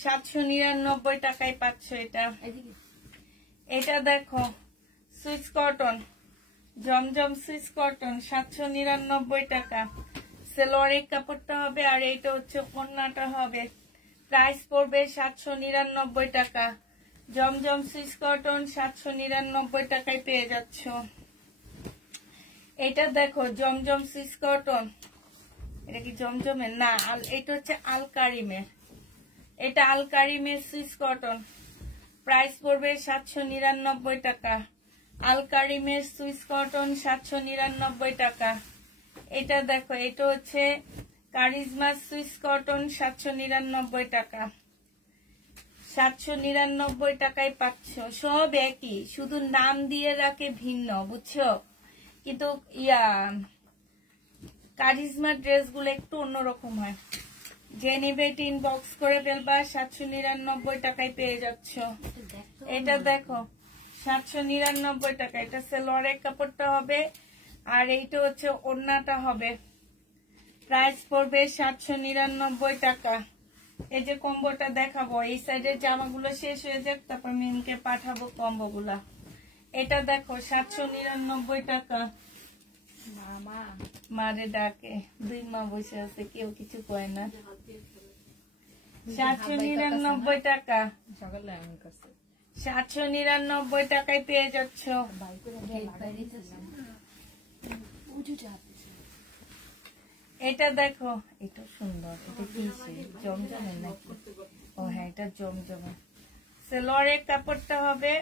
799 টাকায় পাচ্ছ এটা। এটা দেখো সুইস কটন, জমজম সুইস কটন 799 টাকা। সালোয়ারের কাপড়টা হবে আর এইটা হচ্ছে ওড়নাটা হবে। প্রাইস পড়বে 799 টাকা। জমজম সুইস কটন 799 টাকায় পেয়ে যাচ্ছ। এটা দেখো জমজম সুইস কটন, এটা কি জমজমের না, এটা হচ্ছে আল কারিমের। এটা আল কারিমের সুইস কটন, প্রাইস পড়বে 799 টাকা। আল কারিমের সুইস কটন 799 টাকা। এটা দেখো, এটা হচ্ছে কারিজমা সুইস কটন 799 টাকা। 799 টাকায় পাচ্ছ। সব একই, শুধু নাম দিয়ে রাখে ভিন্ন, বুঝছো? কিন্তু কারিজমা ড্রেস গুলো একটু অন্যরকম হয়। যে নিবে ইনবক্স করে ফেলবা, 799 টাকায় পেয়ে যাচ্ছ। এটা দেখো 799 টাকা। এটা সালোয়ারের কাপড়টা হবে আর এইটা হচ্ছে ওড়নাটা হবে। প্রাইস পড়বে 799 টাকা। এই যে কম্বোটা দেখাবো, এই সাইডের জামাগুলো শেষ হয়ে যাক, তারপর মিমকে পাঠাবো কম্বো গুলা। এটা দেখো 799 টাকা। মারে ডাকে, 2 মা বসে আছে, কেউ কিছু কয় না। 799 টাকা। 799 টাকায় পেয়ে যাচ্ছ। এটা দেখো, এটা সুন্দর। এটা কি জমজমের নাকি? ও হ্যাঁ, এটা জমজমের। সালোয়ারের কাপড়টা হবে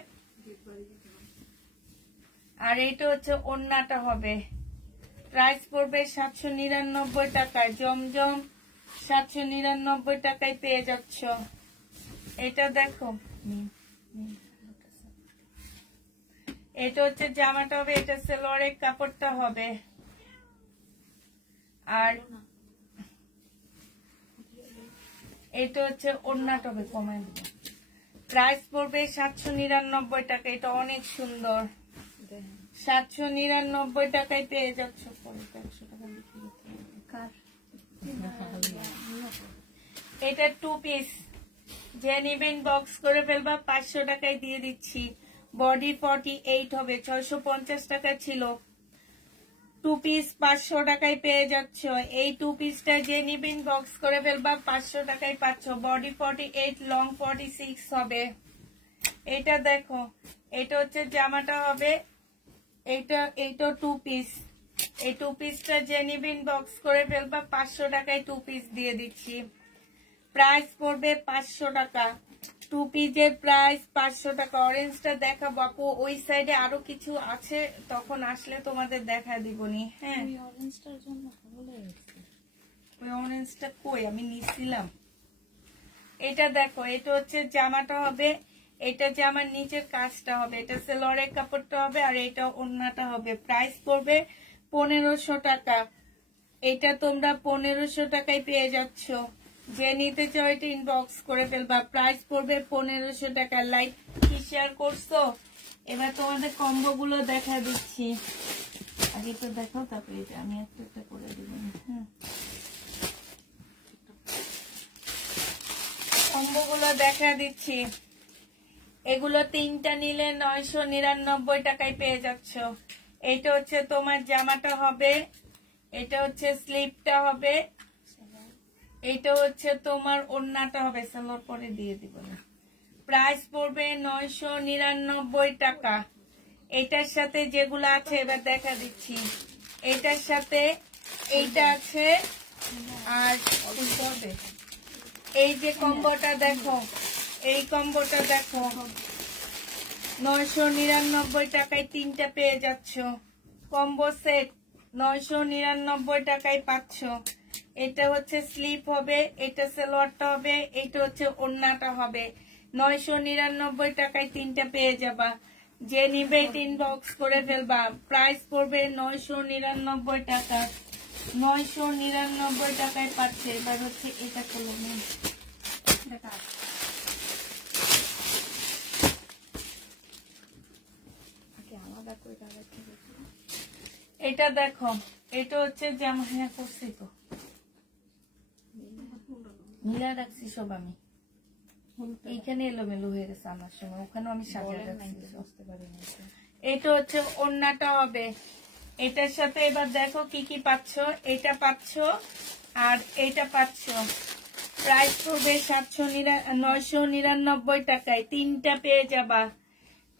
আর এইটা হচ্ছে ওড়নাটা হবে। প্রাইস পড়বে 799 টাকা। জমজম 799 টাকায় পেয়ে যাচ্ছ। এটা দেখো, এটা হচ্ছে জামাটা হবে, এটা সালোয়ারের কাপড়টা হবে, আর এটা হচ্ছে ওড়নাটা হবে। কমায় দেবো, প্রাইস পড়বে 799 টাকা। এটা অনেক সুন্দর, 799 টাকায় পেয়ে যাচ্ছ। 100 টাকা বিক্রি করতে হবে। এটা 2 পিস, যে নিবেন বক্স করে ফেলবা, 500 টাকায় দিয়ে দিচ্ছি। বডি 48 হবে, 650 টাকা ছিল। 2 পিস 500 টাকায় পেয়ে যাচ্ছ। এই 2 পিসটা যে নিবেন বক্স করে ফেলবা, 500 টাকায় পাচ্ছ। বডি 48, লং 46 হবে। এটা দেখো, এটা হচ্ছে জামাটা হবে, এইটা 2 পিস। এই 2 পিসটা যে নিবেন বক্স করে ফেলবা, 500 টাকায় 2 পিস দিয়ে দিচ্ছি। প্রাইস পড়বে 500 টাকা। 2 পিসের প্রাইস 500 টাকা। অরেঞ্জটা দেখাবো আপু, ওই সাইডে আরো কিছু আছে, তখন আসলে তোমাদের দেখা দিবনি। হ্যাঁ, ওই অরেঞ্জটা কই, আমি নিছিলাম। এটা দেখো, এটা হচ্ছে জামাটা হবে, এটা জামার নিচের কাজটা হবে, এটা সালোয়ারের কাপড়টা হবে, আর এটা ওড়নাটা হবে। প্রাইস পড়বে 1500 টাকা। এটা তোমরা 1500 টাকায় পেয়ে যাচ্ছ। যে নিতে চাও এটা ইনবক্স করে ফেলবা। প্রাইস পড়বে 1500 টাকা। লাইক কি শেয়ার করছো? এবার তোমাদের কম্বো গুলো দেখা দিচ্ছি। আগে তো দেখাও, তারপরে এটা আমি একটা করে দিব। কম্বো গুলো দেখা দিচ্ছি। এগুলো 3টা নিলে 999 টাকায় পেয়ে যাচ্ছ। এটা হচ্ছে তোমার জামাটা হবে, এটা হচ্ছে স্লিপটা হবে, এটা হচ্ছে তোমার ওড়নাটা হবে। সালোয়ার পরে দিয়ে দিব না। প্রাইস পড়বে 999 টাকা। এটার সাথে যেগুলো আছে এবার দেখা দিচ্ছি। এটার সাথে এইটা আছে, আর এই যে কম্বোটা দেখো, এই কম্বোটা দেখো, 999 টাকায় 3টা পেয়ে যাচ্ছ। কম্বো সেট 999 টাকায় পাচ্ছ। এটা হচ্ছে স্লিপ হবে, এটা সালোয়ারটা হবে, এটা হচ্ছে ওড়নাটা হবে। 999 টাকায় 3টা পেয়ে যাবা। যে নিবে ইনবক্স করে ফেলবা। প্রাইস পড়বে 999 টাকা। 999 টাকায় পাচ্ছে। এবার হচ্ছে এটা করলো এটা দেখো, এটা হচ্ছে জামা। হ্যাঁ করছি তো, মিলা রাখছি সব আমি। এইখানে এলোমেলো হয়ে গেছে আমার সময়, ওখানেও আমি সাজিয়ে রাখছি। এটা হচ্ছে ওড়নাটা হবে। এটার সাথে এবার দেখো কি কি পাচ্ছ। এটা পাচ্ছ, আর এটা পাচ্ছ। প্রাইস পড়বে 999 টাকায়। 3টা পেয়ে যাবা।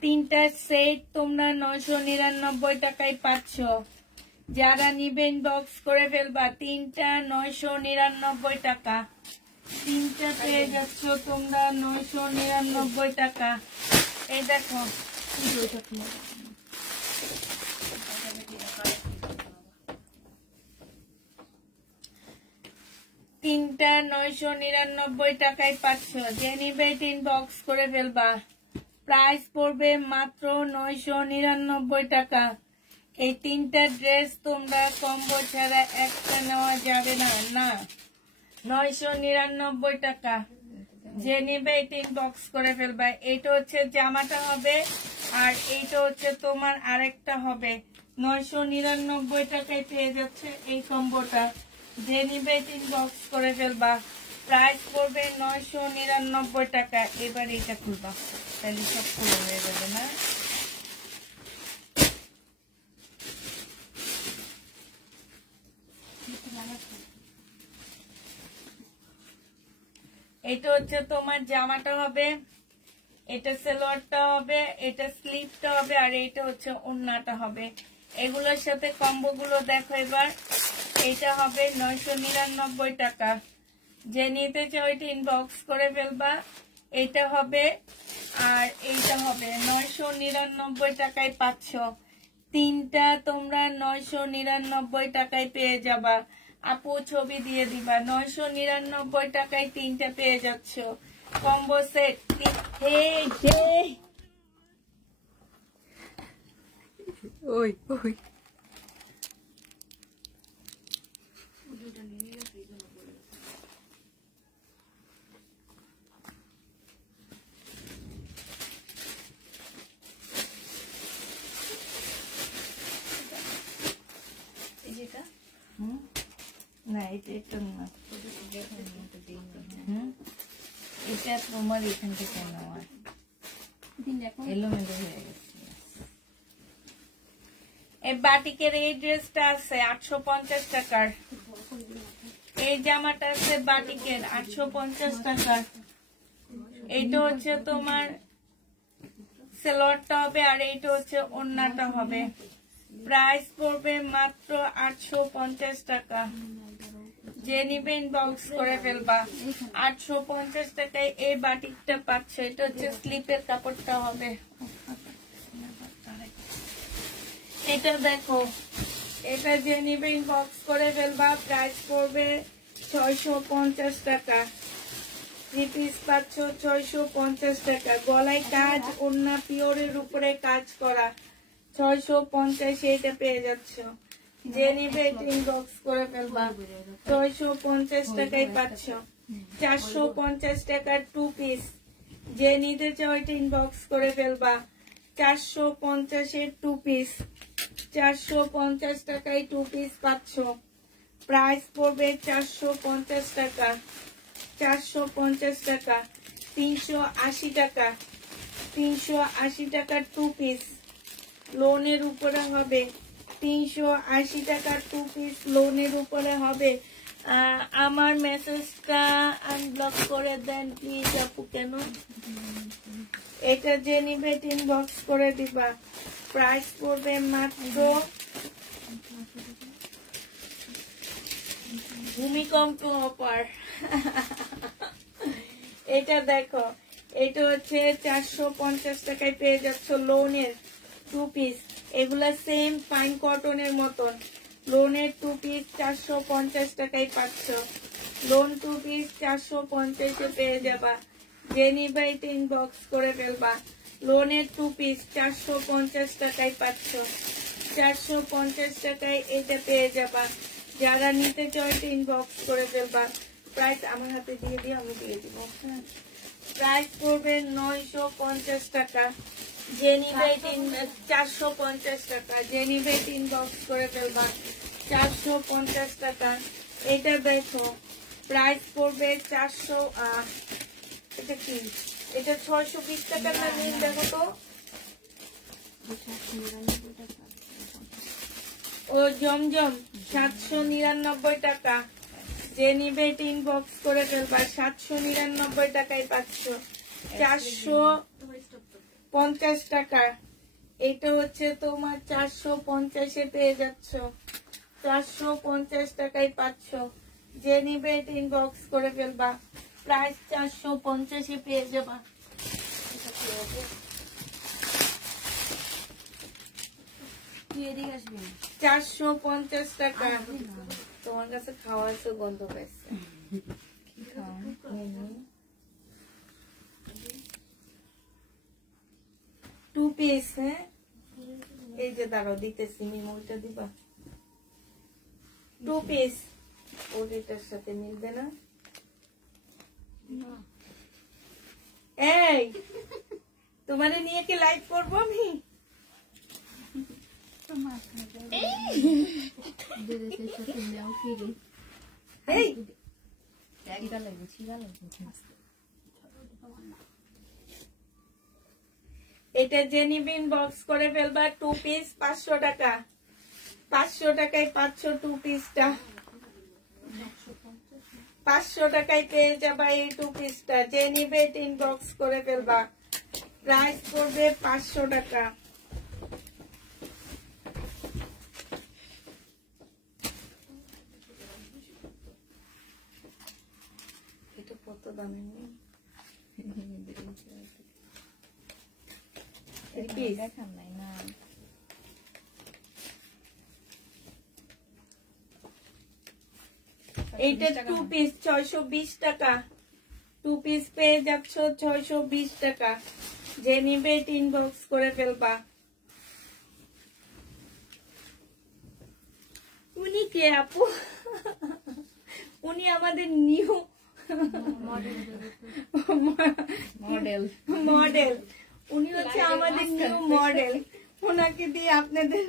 3টা সেট তোমরা 999 টাকায় পাচ্ছ। যারা নিবেন বক্স করে ফেলবা। 3টা 999 টাকা। 3টা পেয়ে যাচ্ছ তোমরা 999 টাকা। এই দেখো, 3টা 999 টাকায় পাচ্ছ। যে নিবে ইনবক্স করে ফেলবা। প্রাইস পড়বে মাত্র 999 টাকা। এই 3টা ড্রেস তোমরা কম্বো ছাড়া একটা নেওয়া যাবে না। 999 টাকা। যে নিবে ইনবক্স করে ফেলবা। এটা হচ্ছে জামাটা হবে, আর এইটা হচ্ছে তোমার আরেকটা হবে। 999 টাকায় পেয়ে যাচ্ছে এই কম্বোটা। যে নিবে ইনবক্স করে ফেলবা। প্রাইস পড়বে 999 টাকা। এবার এটা খুলবা, তাহলে সব খুলে হয়ে যাবে না। এটা হচ্ছে তোমার জামাটা হবে, এটা সালোয়ারটা হবে, এটা স্লিপটা হবে, আর এটা হচ্ছে ওড়নাটা হবে। এগুলোর সাথে কম্বো গুলো দেখো এবার। এটা হবে 999 টাকা। যে নিতে চাও এটা ইনবক্স করে ফেলবা। এটা হবে, আর এইটা হবে। 999 টাকায় পাচ্ছ। 3টা তোমরা 999 টাকায় পেয়ে যাবা। আপু ছবি দিয়ে দিবা। 999 টাকায় 3টা পেয়ে যাচ্ছ কম্বো সেট। ওই ওই না এটা না, এটা তোমার এখান থেকে নেওয়া, এলোমেলো হয়ে গেছে। এই বাটিকের এই ড্রেসটা আছে 850 টাকার, এই জামাটা আছে বাটিকের 850 টাকার। এইটা হচ্ছে তোমার সেলোয়ারটা হবে, আর এইটা হচ্ছে ওড়নাটা হবে। প্রাইস পড়বে মাত্র 850 টাকা। যে নিবে ইনবক্স করে ফেলবা। 850 টাকায় এই বাটিকটা পাচ্ছ। এটা হচ্ছে স্লিপের কাপড়টা হবে। এটা দেখো, এটা যে নিবে ইনবক্স করে ফেলবা। প্রাইস পড়বে 650 টাকা। 3 পিস পাচ্ছ 650 টাকা। গলায় কাজ, ওড়না পিওরের উপরে কাজ করা, 650 এটা পেয়ে যাচ্ছ। যে নিবে ইনবক্স করে ফেলবা। 650 টাকায় পাচ্ছ। 450 টাকার 2 পিস। যে নিতে চাও এটা ইনবক্স করে ফেলবা। 450 এর 2 পিস। 450 টাকায় 2 পিস পাচ্ছ। প্রাইস পড়বে 450 টাকা। 450 টাকা। 380 টাকা। 380 টাকার 2 পিস লোনের উপরে হবে। 380 টাকার 2 পিস লোনের উপরে হবে। আমার মেসেজটা আনব্লক করে দেন প্লিজ আপু। কেন? এটা যে নিবে ইনবক্স করে দিবা। প্রাইস পড়বে মাত্র ভূমিকম্প অফার। এটা দেখো, এটা হচ্ছে 450 টাকায় পেয়ে যাচ্ছ লোনের 2 পিস। এগুলা সেম ফাইন কটনের মতন। লোনের 2 পিস 450 টাকায় পাচ্ছ। লোন 2 পিস 450 পেয়ে যাবা। যে নিবা এটা ইনবক্স করে ফেলবা। লোনের 2 পিস 450 টাকায় পাচ্ছ। 450 টাকায় এটা পেয়ে যাবা। যারা নিতে চাও এটা ইনবক্স করে ফেলবা। প্রাইস আমার হাতে দিয়ে দিও, আমি দিয়ে দিব। প্রাইস পড়বে 950 টাকা। যে নিবে 450 টাকা। যে নিবে ইনবক্স করে ফেলবা। 450 টাকা। এটা দেখো, প্রাইস পড়বে 400। এটা কি? এটা 620 টাকা না নীল? দেখো তো। ও জমজম 799 টাকা। যে নিবে ইনবক্স করে ফেলবা। 799 টাকায় পাচ্ছ। 450 টাকা। এটা হচ্ছে তোমার 450 পেয়ে যাচ্ছ। 450 টাকায় পাচ্ছ। যে নিবে ইনবক্স করে ফেলবা। প্রাইস 450 পেয়ে যাবা। 450 টাকা। তোমার কাছে খাওয়ার গন্ধ পাইছে। 2 পিস। হ্যাঁ, এই যে দাঁড়াও দিতেছি, মিমোটা দিবা। 2 পিস। ওটার সাথে মিলবে না। এই তোমারে নিয়ে কি লাইভ করবো আমি? এটা যে নিবে ইনবক্স করে ফেলবা। 2 পিস 500 টাকা। 500 টাকায় পাচ্ছ 2 পিসটা। 500 টাকায় পেয়ে যাবা এই 2 পিসটা। যে নিবে ইনবক্স করে ফেলবা। প্রাইস পড়বে 500 টাকা। এটা কত দামের নেই? দেখান নাই না। এইটা 2 পিস 620 টাকা, 2 পিস পেয়ে যাচ্ছ 620 টাকা। যে নিবে ইনবক্স করে ফেলবা। উনি কে আপু? উনি আমাদের নিউ মডেল, উনি হচ্ছে আমাদের নিউ মডেল। ওনাকে দিয়ে আপনাদের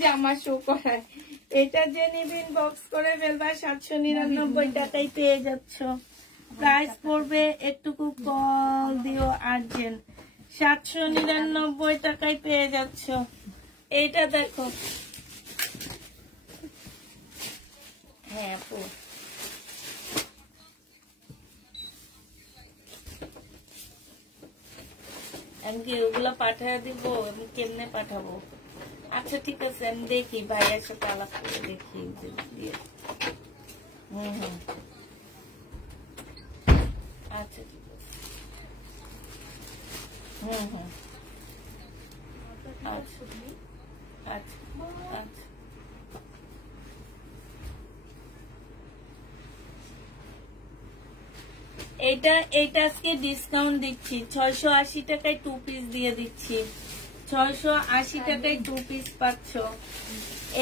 জামা শো করায়। এটা যে নিবেন বক্স করে ফেলবা, 799 টাকায় পেয়ে যাচ্ছ। প্রাইস পড়বে একটুকু কল দিও আর্জেন্ট, 799 টাকায় পেয়ে যাচ্ছ। এটা দেখো, হ্যাঁ আপু আমি কি ওগুলো পাঠিয়ে দিব? আমি কেমনে পাঠাবো? আচ্ছা ঠিক আছে, আমি দেখি ভাইয়ের সাথে আলাপ করে দেখি দিয়ে। আচ্ছা ঠিক আছে। আচ্ছা আচ্ছা আচ্ছা। এটা আজকে ডিসকাউন্ট দিচ্ছি, 680 টাকায় 2 পিস দিয়ে দিচ্ছি। 680 টাকায় 2 পিস পাচ্ছ।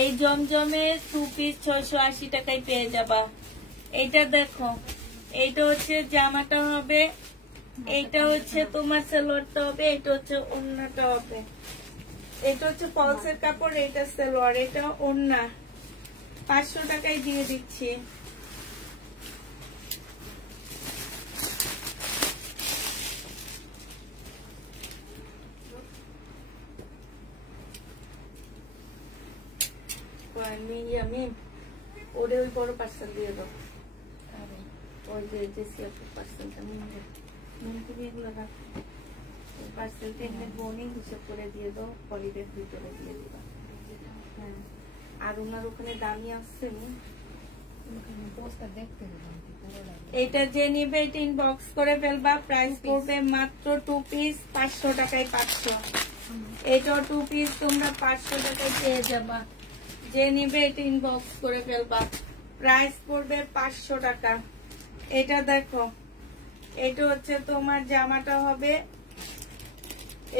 এই জমজমে 2 পিস 680 টাকায় পেয়ে যাবা। এটা দেখো, এইটা হচ্ছে জামাটা হবে, এইটা হচ্ছে তোমার সালোয়ারটা হবে, এটা হচ্ছে ওড়নাটা হবে। এটা হচ্ছে ফলসের কাপড়, এটা সালোয়ার, এটা ওড়না। 500 টাকায় দিয়ে দিচ্ছি। আমি ওরে ওই বড় পার্সেল দিয়ে দাও, ওই যে পার্সেলটা তুমি এগুলো রাখো, পার্সেলটা এমনি বোনিং হিসেব করে দিয়ে দাও, পলিবের ভিতরে দিয়ে দিবা। হ্যাঁ, আর ওনার ওখানে দামি আসছে। এটা যে নিবে এটা ইনবক্স করে ফেলবা। প্রাইস পড়বে মাত্র 2 পিস 500 টাকায় পাচ্ছ। এটা 2 পিস তোমরা 500 টাকায় পেয়ে যাবা। যে নিবে এটা ইনবক্স করে ফেলবা। প্রাইস পড়বে 500 টাকা। এটা দেখো, এটা হচ্ছে তোমার জামাটা হবে,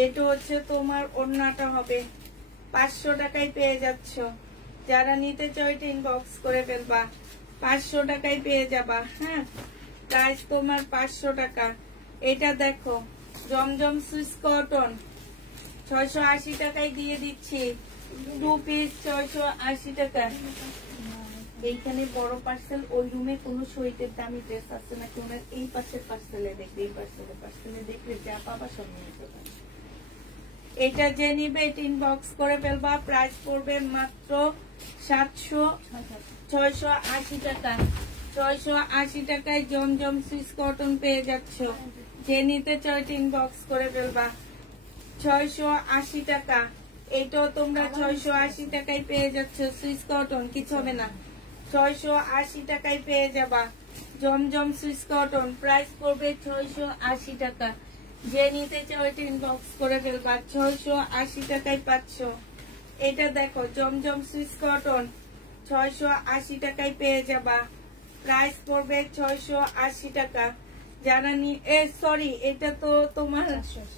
এটা হচ্ছে তোমার ওড়নাটা হবে। 500 টাকায় পেয়ে যাচ্ছ। যারা নিতে চাও এটা ইনবক্স করে ফেলবা। 500 টাকায় পেয়ে যাবা। হ্যাঁ, প্রাইস তোমার 500 টাকা। এটা দেখো, জমজম সুইস কটন 680 টাকায় দিয়ে দিচ্ছি। 2 পিস 680 টাকা। এইখানে বড় পার্সেল, ওই রুমে কোনো শহীদের দামি ড্রেস আছে নাকি ওনার এই পাশের পার্সেলে দেখবে, এই পার্সেলে দেখবে যা পাবা সব নিয়ে যাবে। এটা যে নিবে এটা ইনবক্স করে ফেলবা। প্রাইস পড়বে মাত্র 680 টাকা। 680 টাকায় জমজম সুইস কটন পেয়ে যাচ্ছ। যে নিতে চাও এটা ইনবক্স করে ফেলবা। 680 টাকা। এটাও তোমরা 680 টাকায় পেয়ে যাচ্ছ। সুইস কটন, কিছু হবে না। 680 টাকায় পেয়ে যাবা জমজম সুইস কটন। প্রাইস পড়বে 680 টাকা। যে নিতে চাও এটা ইনবক্স করে ফেলবা। 680 টাকায় পাচ্ছ। এটা দেখো, জমজম সুইস কটন 680 টাকায় পেয়ে যাবা। প্রাইস পড়বে 680 টাকা। যারা সরি, এটা তো তোমার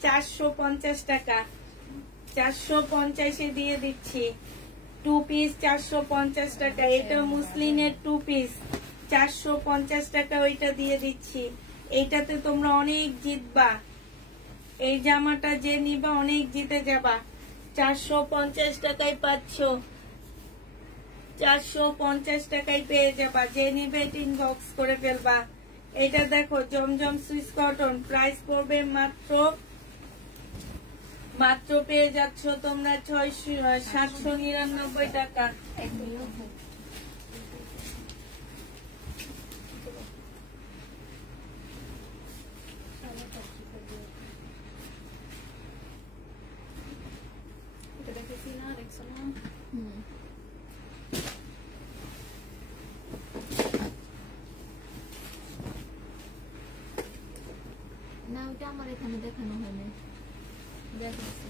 450 টাকা। 450-এ দিয়ে দিচ্ছি। 2 পিস 450 টাকা। এটা মুসলিনের 2 পিস 450 টাকা, ওইটা দিয়ে দিচ্ছি। এইটাতে তোমরা অনেক জিতবা। এই জামাটা যে নিবা অনেক জিতে যাবা। 450 টাকায় পাচ্ছ। 450 টাকায় পেয়ে যাবা। যে নিবে ইনবক্স করে ফেলবা। এটা দেখো, জমজম সুইস কটন। প্রাইস পড়বে মাত্র পেয়ে যাচ্ছ তোমরা 799 টাকা। না, ওটা আমার এখানে দেখানো হয়নি। দেখাচ্ছি।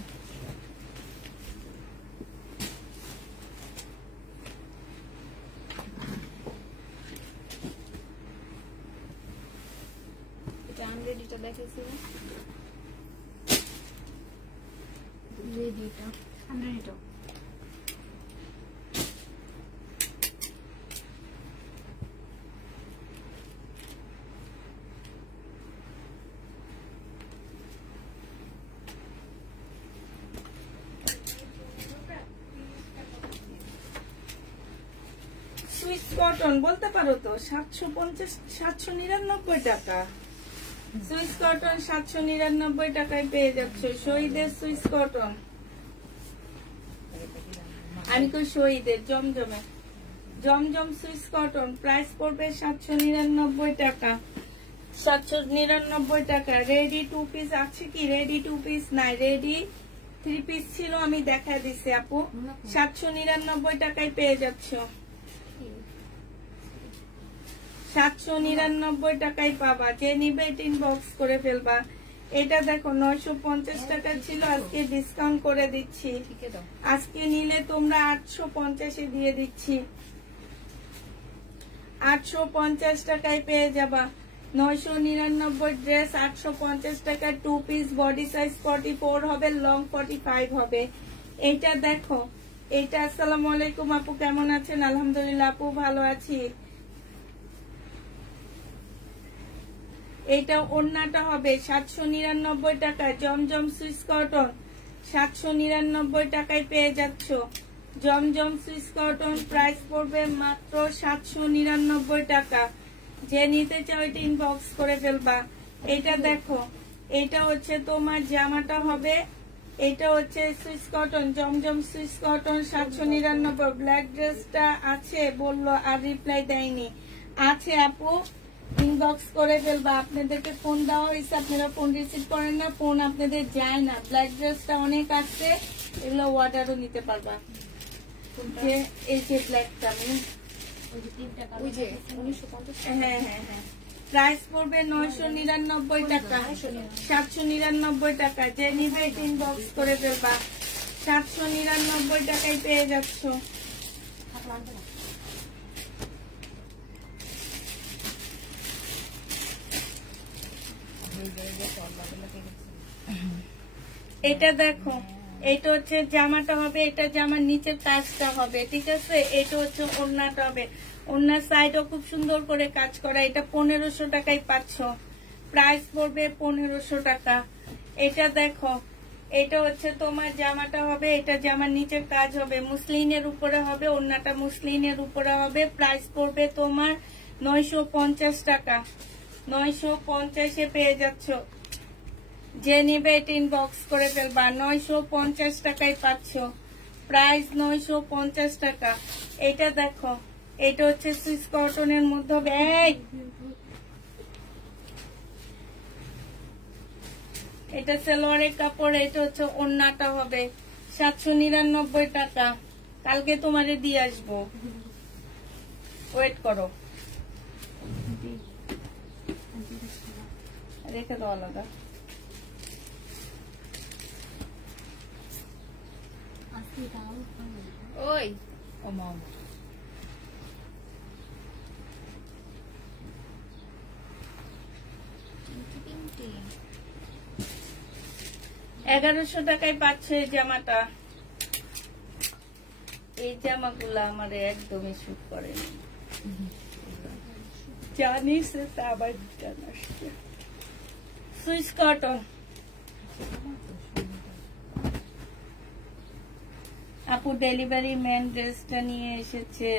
রেডিটা দেখেছি না, রেডিটা রেডিটা সুইস কটন বলতে পারো তো 750 799 টাকা। সুইস কটন 799 টাকায় পেয়ে যাচ্ছ। শহীদের সুইস কটন, আমি কই শহীদের জমজমে, জমজম সুইস কটন প্রাইস পড়বে 799 টাকা। 799 টাকা। রেডি 2 পিস আছে কি? রেডি 2 পিস নাই, রেডি 3 পিস ছিল, আমি দেখা দিছি আপু। 799 টাকায় পেয়ে যাচ্ছ। 799 টাকায় পাবা। যে নিবে ইনবক্স করে ফেলবা। এটা দেখো 950 টাকা ছিল, আজকে ডিসকাউন্ট করে দিচ্ছি। আজকে নিলে তোমরা 850 দিয়ে দিচ্ছি। 850 টাকায় পেয়ে যাবা। 999 ড্রেস 850 টাকা। 2 পিস, বডি সাইজ 44 হবে, লং 45 হবে। এইটা দেখো, এইটা আসসালামু আলাইকুম আপু, কেমন আছেন? আলহামদুলিল্লাহ আপু ভালো আছি। এইটা ওড়নাটা হবে 799 টাকা। জমজম সুইস কটন 799 টাকায় পেয়ে যাচ্ছ। জমজম সুইস কটন প্রাইস পড়বে মাত্র 799 টাকা। যে নিতে চাও এটা ইনবক্স করে ফেলবা। এটা দেখো, এটা হচ্ছে তোমার জামাটা হবে, এটা হচ্ছে সুইস কটন, জমজম সুইস কটন 799। ব্ল্যাক ড্রেসটা আছে বললো, আর রিপ্লাই দেয়নি। আছে আপু, ইনবক্স করে ফেলবা। আপনাদেরকে ফোন দেওয়া হয়েছে, আপনারা ফোন রিসিভ করেন না, ফোন আপনাদের যায় না। ব্ল্যাক ড্রেসটা অনেক আছে, এগুলো অর্ডারও নিতে পারবা। যে এই যে ব্ল্যাকটা, হ্যাঁ হ্যাঁ হ্যাঁ, প্রাইস পড়বে 999 টাকা। 799 টাকা। যে নিবে ইনবক্স করে ফেলবা। 799 টাকায় পেয়ে যাচ্ছ। এটা দেখো, এটা হচ্ছে জামাটা হবে, এটা জামার নিচের কাজটা হবে, ঠিক আছে। এটা হচ্ছে ওড়নাটা হবে, ওড়নার সাইডও খুব সুন্দর করে কাজ করা। এটা 1500 টাকায় পাচ্ছ। প্রাইস পড়বে 1500 টাকা। এটা দেখো, এটা হচ্ছে তোমার জামাটা হবে, এটা জামার নিচের কাজ হবে, মুসলিনের উপরে হবে, ওড়নাটা মুসলিনের উপরে হবে। প্রাইস পড়বে তোমার 950 টাকা। 950 পেয়ে যাচ্ছ। যে নিবে এটা ইনবক্স করে ফেলবা। 950 টাকায় পাচ্ছ। প্রাইস 950 টাকা। এটা দেখো, এটা হচ্ছে সুইস কটনের মধ্যে হবে। এটা সালোয়ারের কাপড়, এটা হচ্ছে ওড়নাটা হবে 799 টাকা। কালকে তোমারে দিয়ে আসবো, ওয়েট করো। রেখে দাও আলাদা। ওই ও মামা 1100 টাকায় পাচ্ছ এই জামাটা। এই জামাগুলা আমার একদমই শুট করে, জানিস তা আবার সুইস কটন। আপু ডেলিভারি ম্যান ড্রেসটা নিয়ে এসেছে।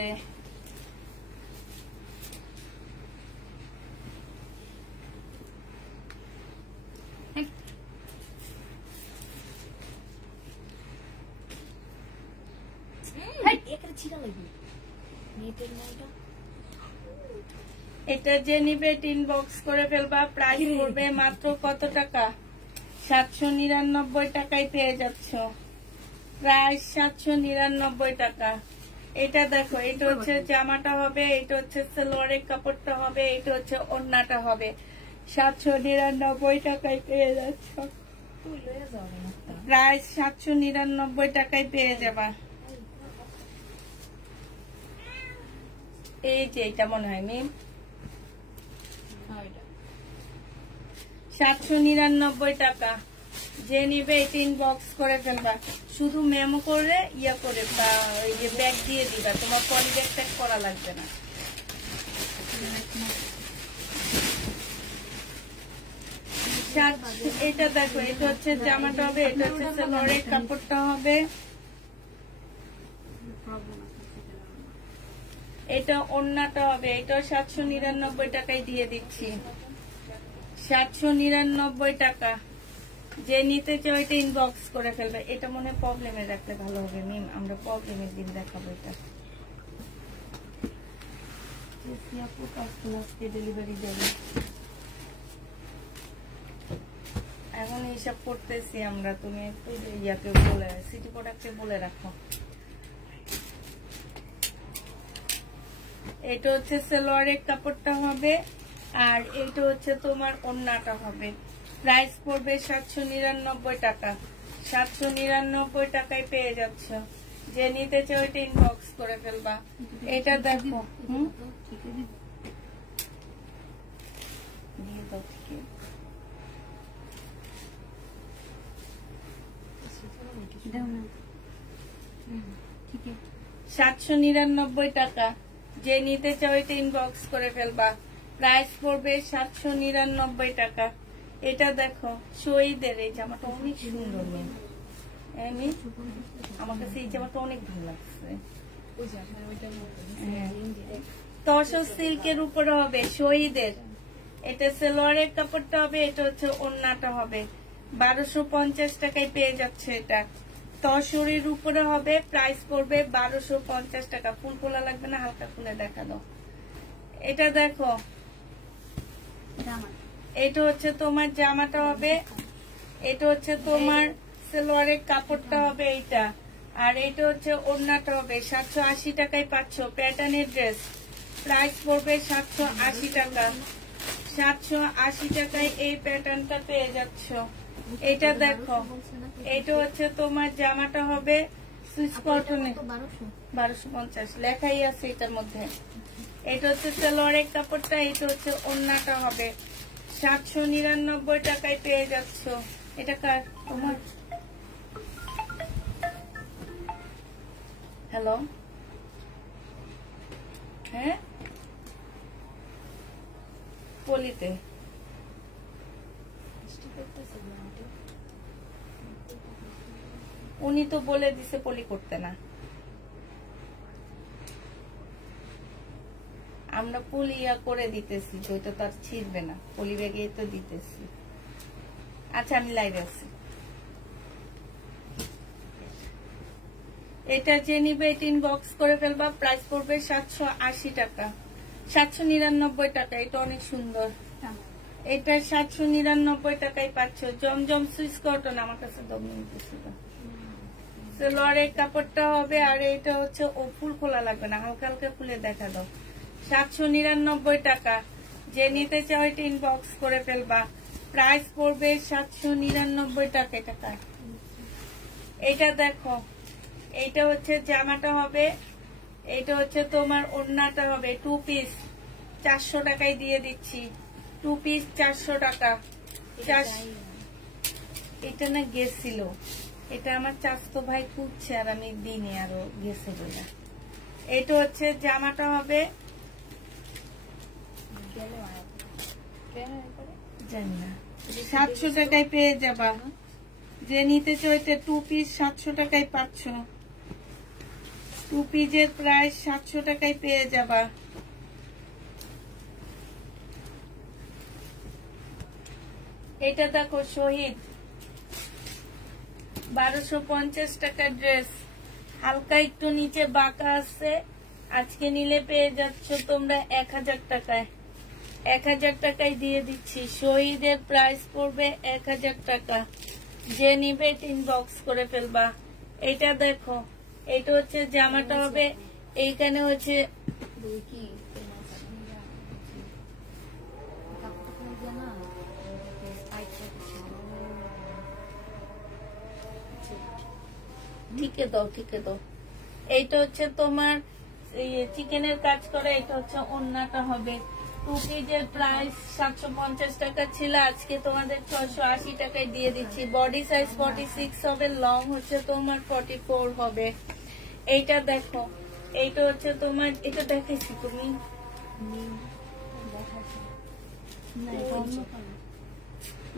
এটা যে নিবে ইনবক্স করে ফেলবা। প্রাইস পড়বে মাত্র কত টাকা? 799 টাকায় পেয়ে যাচ্ছ। প্রাইস 799 টাকা। এটা দেখো, এটা হচ্ছে জামাটা হবে, এটা হচ্ছে সালোয়ারের কাপড়টা হবে, এটা হচ্ছে ওড়নাটা হবে। 799 টাকায় পেয়ে যাচ্ছ। প্রাইস 799 টাকায় পেয়ে যাবা। এই যে এটা মনে হয় মিম 799 টাকা। যে নিবে এটা ইনবক্স করে ফেলবা, শুধু মেমো করে ইয়া করে বা ওই যে ব্যাগ দিয়ে দিবা, তোমার পলি ব্যাগ ট্যাগ করা লাগবে না। এটা দেখো, এটা হচ্ছে জামাটা হবে, এটা হচ্ছে সালোয়ারের কাপড়টা হবে, এটা ওড়নাটা হবে, এটা 799 টাকায় দিয়ে দিচ্ছি। 799 টাকা। যে নিতে চাও এটা ইনবক্স করে ফেলবে। এটা মনে প্রবলেমে রাখলে ভালো হবে মিম, আমরা প্রবলেমের দিন দেখাবো। এটা ডেলিভারি দেবে, এখন হিসাব করতেছি আমরা। তুমি একটু ইয়াকে বলে, সিটি প্রোডাক্টে বলে রাখো। এটা হচ্ছে সালোয়ারের কাপড়টা হবে, আর এটা হচ্ছে তোমার ওড়নাটা হবে। প্রাইস পড়বে 799 টাকা। 799 টাকায় পেয়ে যাচ্ছ। যে নিতে চাও এটা ইনবক্স করে ফেলবা। এটা দেখো, দিয়ে দাও, ঠিক আছে। 799 টাকা। যে নিতে চাও এটা ইনবক্স করে ফেলবা। প্রাইস পড়বে 799 টাকা। এটা দেখো, শহীদের এই জামাটা অনেক সুন্দর মেয়ে, আমার কাছে এই জামাটা অনেক ভালো লাগছে। তসর সিল্কের উপরে হবে, শহীদের। এটা সালোয়ারের কাপড়টা হবে, এটা হচ্ছে ওড়নাটা হবে। 1250 টাকায় পেয়ে যাচ্ছে। এটা তসরের উপরে হবে, প্রাইস পড়বে 1250 টাকা। ফুল খোলা লাগবে না, হালকা খুলে দেখা দাও। এটা দেখো, এটা হচ্ছে তোমার জামাটা হবে, এটা হচ্ছে তোমার সালোয়ারের কাপড়টা হবে এইটা, আর এটা হচ্ছে ওড়নাটা হবে। 780 টাকায় পাচ্ছ প্যাটার্নের ড্রেস। প্রাইস পড়বে 780 টাকা। 780 টাকায় এই প্যাটার্নটা পেয়ে যাচ্ছ। এটা দেখো, এটা হচ্ছে তোমার জামাটা হবে সুইস কটনে, 1250 লেখাই আছে এটার মধ্যে। এটা হচ্ছে সালোয়ারের কাপড়টা, এটা হচ্ছে ওড়নাটা হবে। 799 টাকায় পেয়ে যাচ্ছ। এটা কার? তোমার? হ্যালো, হ্যাঁ, পলিতে উনি তো বলে দিছে পলি করতে না। আমরা পলি করে দিতেছি, তো এটা তো আর ছিড়বে না, পলি ব্যাগে তো দিতেছি। আচ্ছা, আমি লাইভে আছি। এটা যে নিবে এটা ইনবক্স করে ফেলবা। প্রাইস পড়বে 780 টাকা। 799 টাকা। এটা অনেক সুন্দর। এটা 799 টাকায় পাচ্ছ। জমজম সুইস কটন, আমার কাছে দম নিতেছিল। সালোয়ারের কাপড়টা হবে, আর এটা হচ্ছে ও ফুল খোলা লাগবে না, হালকা হালকা খুলে দেখা দাও। 799 টাকা। যে নিতে চাও এটা ইনবক্স করে ফেলবা। প্রাইস পড়বে 799 টাকা। এটা কার? এটা দেখো, এইটা হচ্ছে জামাটা হবে, এটা হচ্ছে তোমার ওড়নাটা হবে। 2 পিস 400 টাকায় দিয়ে দিচ্ছি। 2 পিস 400 টাকা। এটা না গেছিল, এটা আমার চাচতো ভাই খুঁজছে আর আমি দিনে আরো গেছে বলে। এটা হচ্ছে জামাটা হবে, জানি না, 700 টাকায় পেয়ে যাবা। যে নিতে চাও এটা 2 পিস 700 টাকায় পাচ্ছ। 2 পিসের প্রাইস 700 টাকায় পেয়ে যাবা। এটা দেখো, শহীদ 1250 টাকা ড্রেস, হালকা একটু নিচে বাঁকা আছে। আজকে নিলে পেয়ে যাচ্ছ তোমরা 1000 টাকায়। 1000 টাকায় দিয়ে দিচ্ছি। শহীদের প্রাইস পড়বে 1000 টাকা। যে নিবে ইনবক্স করে ফেলবা। এটা দেখো, এটা হচ্ছে জামাটা হবে, এইখানে হচ্ছে ঠিকে দাও, ঠিকে দাও। এইটা হচ্ছে তোমার চিকেনের কাজ করে, এটা হচ্ছে ওড়নাটা হবে। টু পিসের প্রাইস 750 টাকা ছিল, আজকে তোমাদের 680 টাকায় দিয়ে দিচ্ছি। বডি সাইজ 46 হবে, লং হচ্ছে তোমার 44 হবে। এইটা দেখো, এইটা হচ্ছে তোমার, এটা দেখাইছি তুমি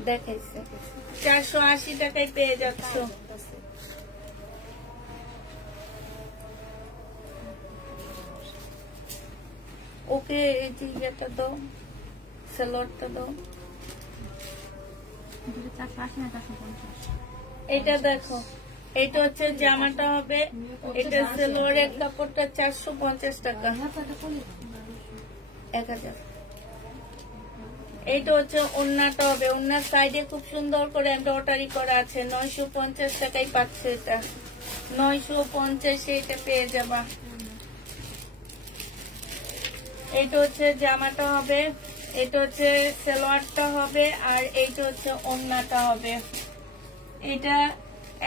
দেখাইছে, 480 টাকায় পেয়ে যাচ্ছ। ওকে, এই যে ইয়েটা দাও, সালোয়ারটা দাও। এটা দেখো, এটা হচ্ছে জামাটা হবে, এটা সালোয়ারের কাপড়টা 450 টাকা, 1000। এইটা হচ্ছে ওড়নাটা হবে, ওড়নার সাইডে খুব সুন্দর করে এমব্রয়ডারি করা আছে, 950 টাকায় পাচ্ছে এটা, 950 এটা পেয়ে যাবা। এইটা হচ্ছে জামাটা হবে, এটা হচ্ছে সালোয়ারটা হবে, আর এইটা হচ্ছে ওড়নাটা হবে। এটা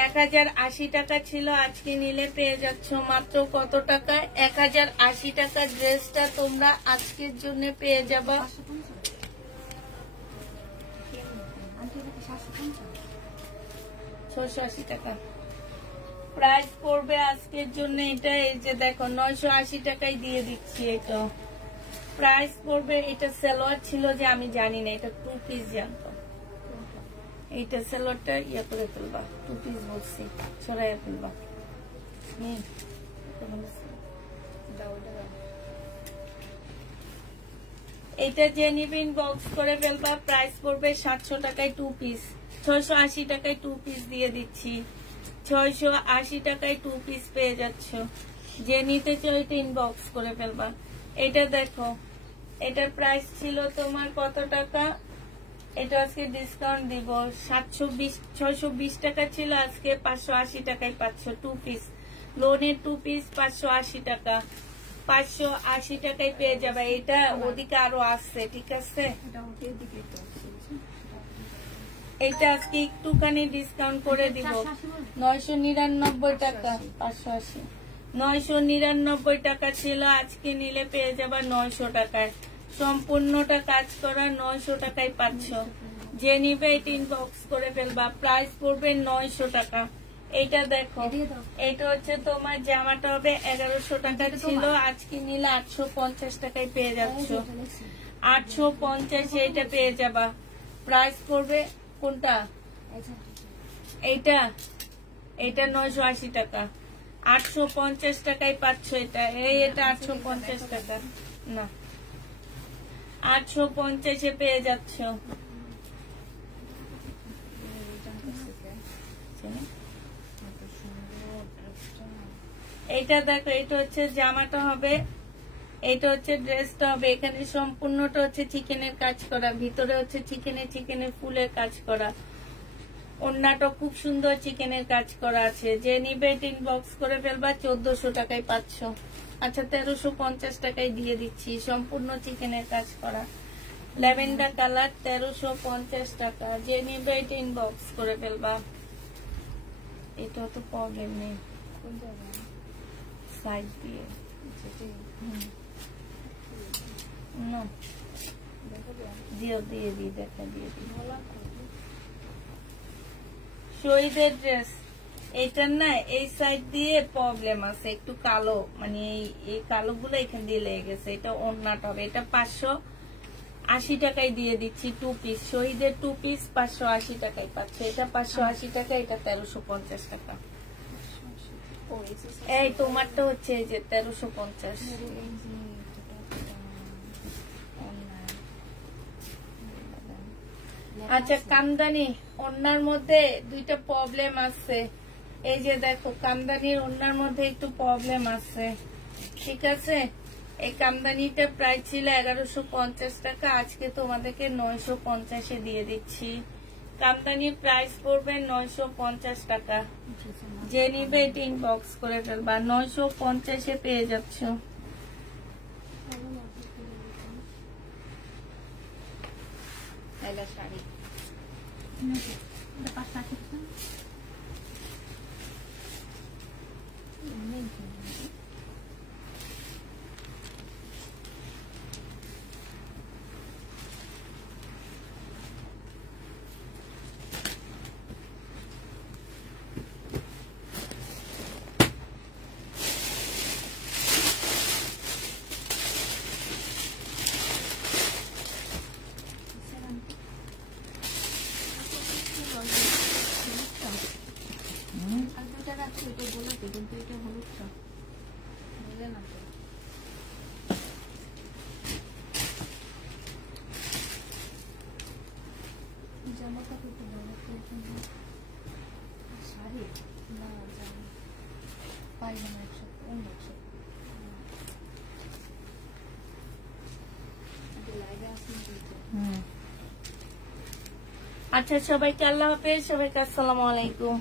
1080 টাকা ছিল, আজকে নিলে পেয়ে যাচ্ছ মাত্র কত টাকায়? 1080 টাকা। ড্রেসটা তোমরা আজকের জন্য পেয়ে যাবা 680 টাকা। প্রাইস পড়বে আজকের জন্য এটা, এই যে দেখো 980 টাকায় দিয়ে দিচ্ছি। এটা প্রাইস পড়বে, এটা সালোয়ার ছিল যে আমি জানি না, এটা টু পিস জানতো। এইটা সালোয়ারটা ইয়ে করে ফেলবা, টু পিস বলছি, ছড়াইয়া ফেলবা। এইটা যে নিবেন বক্স করে ফেলবা। প্রাইস পড়বে 700 টাকায় টু পিস, 680 টাকায় টু পিস দিয়ে দিচ্ছি। 680 টাকায় টু পিস পেয়ে যাচ্ছ। যে নিতে চাও এটা ইনবক্স করে ফেলবা। এটা দেখো, এটার প্রাইস ছিল তোমার কত টাকা? এটা আজকে ডিসকাউন্ট দিব, 620 টাকা ছিল, আজকে 580 টাকায় পাচ্ছ টু পিস। লোনের টু পিস 580 টাকা, 580 টাকায় পেয়ে যাবে। এটা ওদিকে আরো আসছে, ঠিক আছে? এটা আজকে একটুখানি ডিসকাউন্ট করে দিব, 999 টাকা, 580, 999 টাকা ছিল, আজকে নিলে পেয়ে যাবা 900 টাকায়। সম্পূর্ণটা কাজ করা, 900 টাকায় পাচ্ছ। যে নিবে এটা ইনবক্স করে ফেলবা। প্রাইস পড়বে 900 টাকা। এইটা দেখো, এটা হচ্ছে তোমার জামাটা হবে 1100 টাকা ছিল, আজকে নিলে 850 টাকায় পেয়ে যাচ্ছ। 850 এইটা পেয়ে যাবা। প্রাইস পড়বে কোনটা? এইটা, এটা 980 টাকা, 850 টাকায় পাচ্ছ এটা। এটা 850 টাকা না, 850 পেয়ে যাচ্ছ। এইটা দেখো, এটা হচ্ছে জামাটা হবে, এটা হচ্ছে ড্রেসটা হবে। এখানে সম্পূর্ণটা হচ্ছে চিকেনের কাজ করা, ভিতরে হচ্ছে চিকেনের ফুলের কাজ করা। ওড়নাটা খুব সুন্দর চিকেনের কাজ করা আছে। যে নিবে ইনবক্স করে ফেলবা, 1400 টাকায় পাচ্ছ। আচ্ছা, 1350 টাকায় দিয়ে দিচ্ছি, সম্পূর্ণ চিকেনের কাজ করা, ল্যাভেন্ডার কালার, 1350 টাকা। যে নিবে এটা ইনবক্স করে ফেলবা। এটা তো প্রবলেম নেই, সাইড দিয়ে না দিয়ে দিই, দেখা দিয়ে দিই। শহীদের ড্রেস, এটার না এই সাইড দিয়ে প্রবলেম আছে, একটু কালো, মানে এই কালো গুলো এখান দিয়ে লেগে গেছে। এটা ওড়নাটা হবে, এটা 580 টাকায় দিয়ে দিচ্ছি টু পিস। শহীদের টু পিস 580 টাকায় পাচ্ছে। এটা 580 টাকা, এটা 1350 টাকা। এই তোমারটা হচ্ছে এই যে 1350। আচ্ছা, কামদানি ওড়নার মধ্যে দুইটা প্রবলেম আছে। এই যে দেখো, কামদানির ওড়নার মধ্যে একটু প্রবলেম আছে, ঠিক আছে? এই কামদানিটা প্রাইস ছিল 1150 টাকা, আজকে তোমাদেরকে 950 দিয়ে দিচ্ছি। কামদানির প্রাইস পড়বে 950 টাকা। যে নিবে এটা ইনবক্স করে ফেলবা, 950 পেয়ে যাচ্ছ। শাড়ি তো গোলাপি, কিন্তু এটা হলুদটা বুঝলে না তো। জামা কাপড় তো ভালো শাড়ি না জানি পাইব না একসাথে, অন্য একসাথে লাইভে আসুন। আচ্ছা, সবাইকে আল্লাহ হাফেজ, সবাইকে আসসালামু আলাইকুম।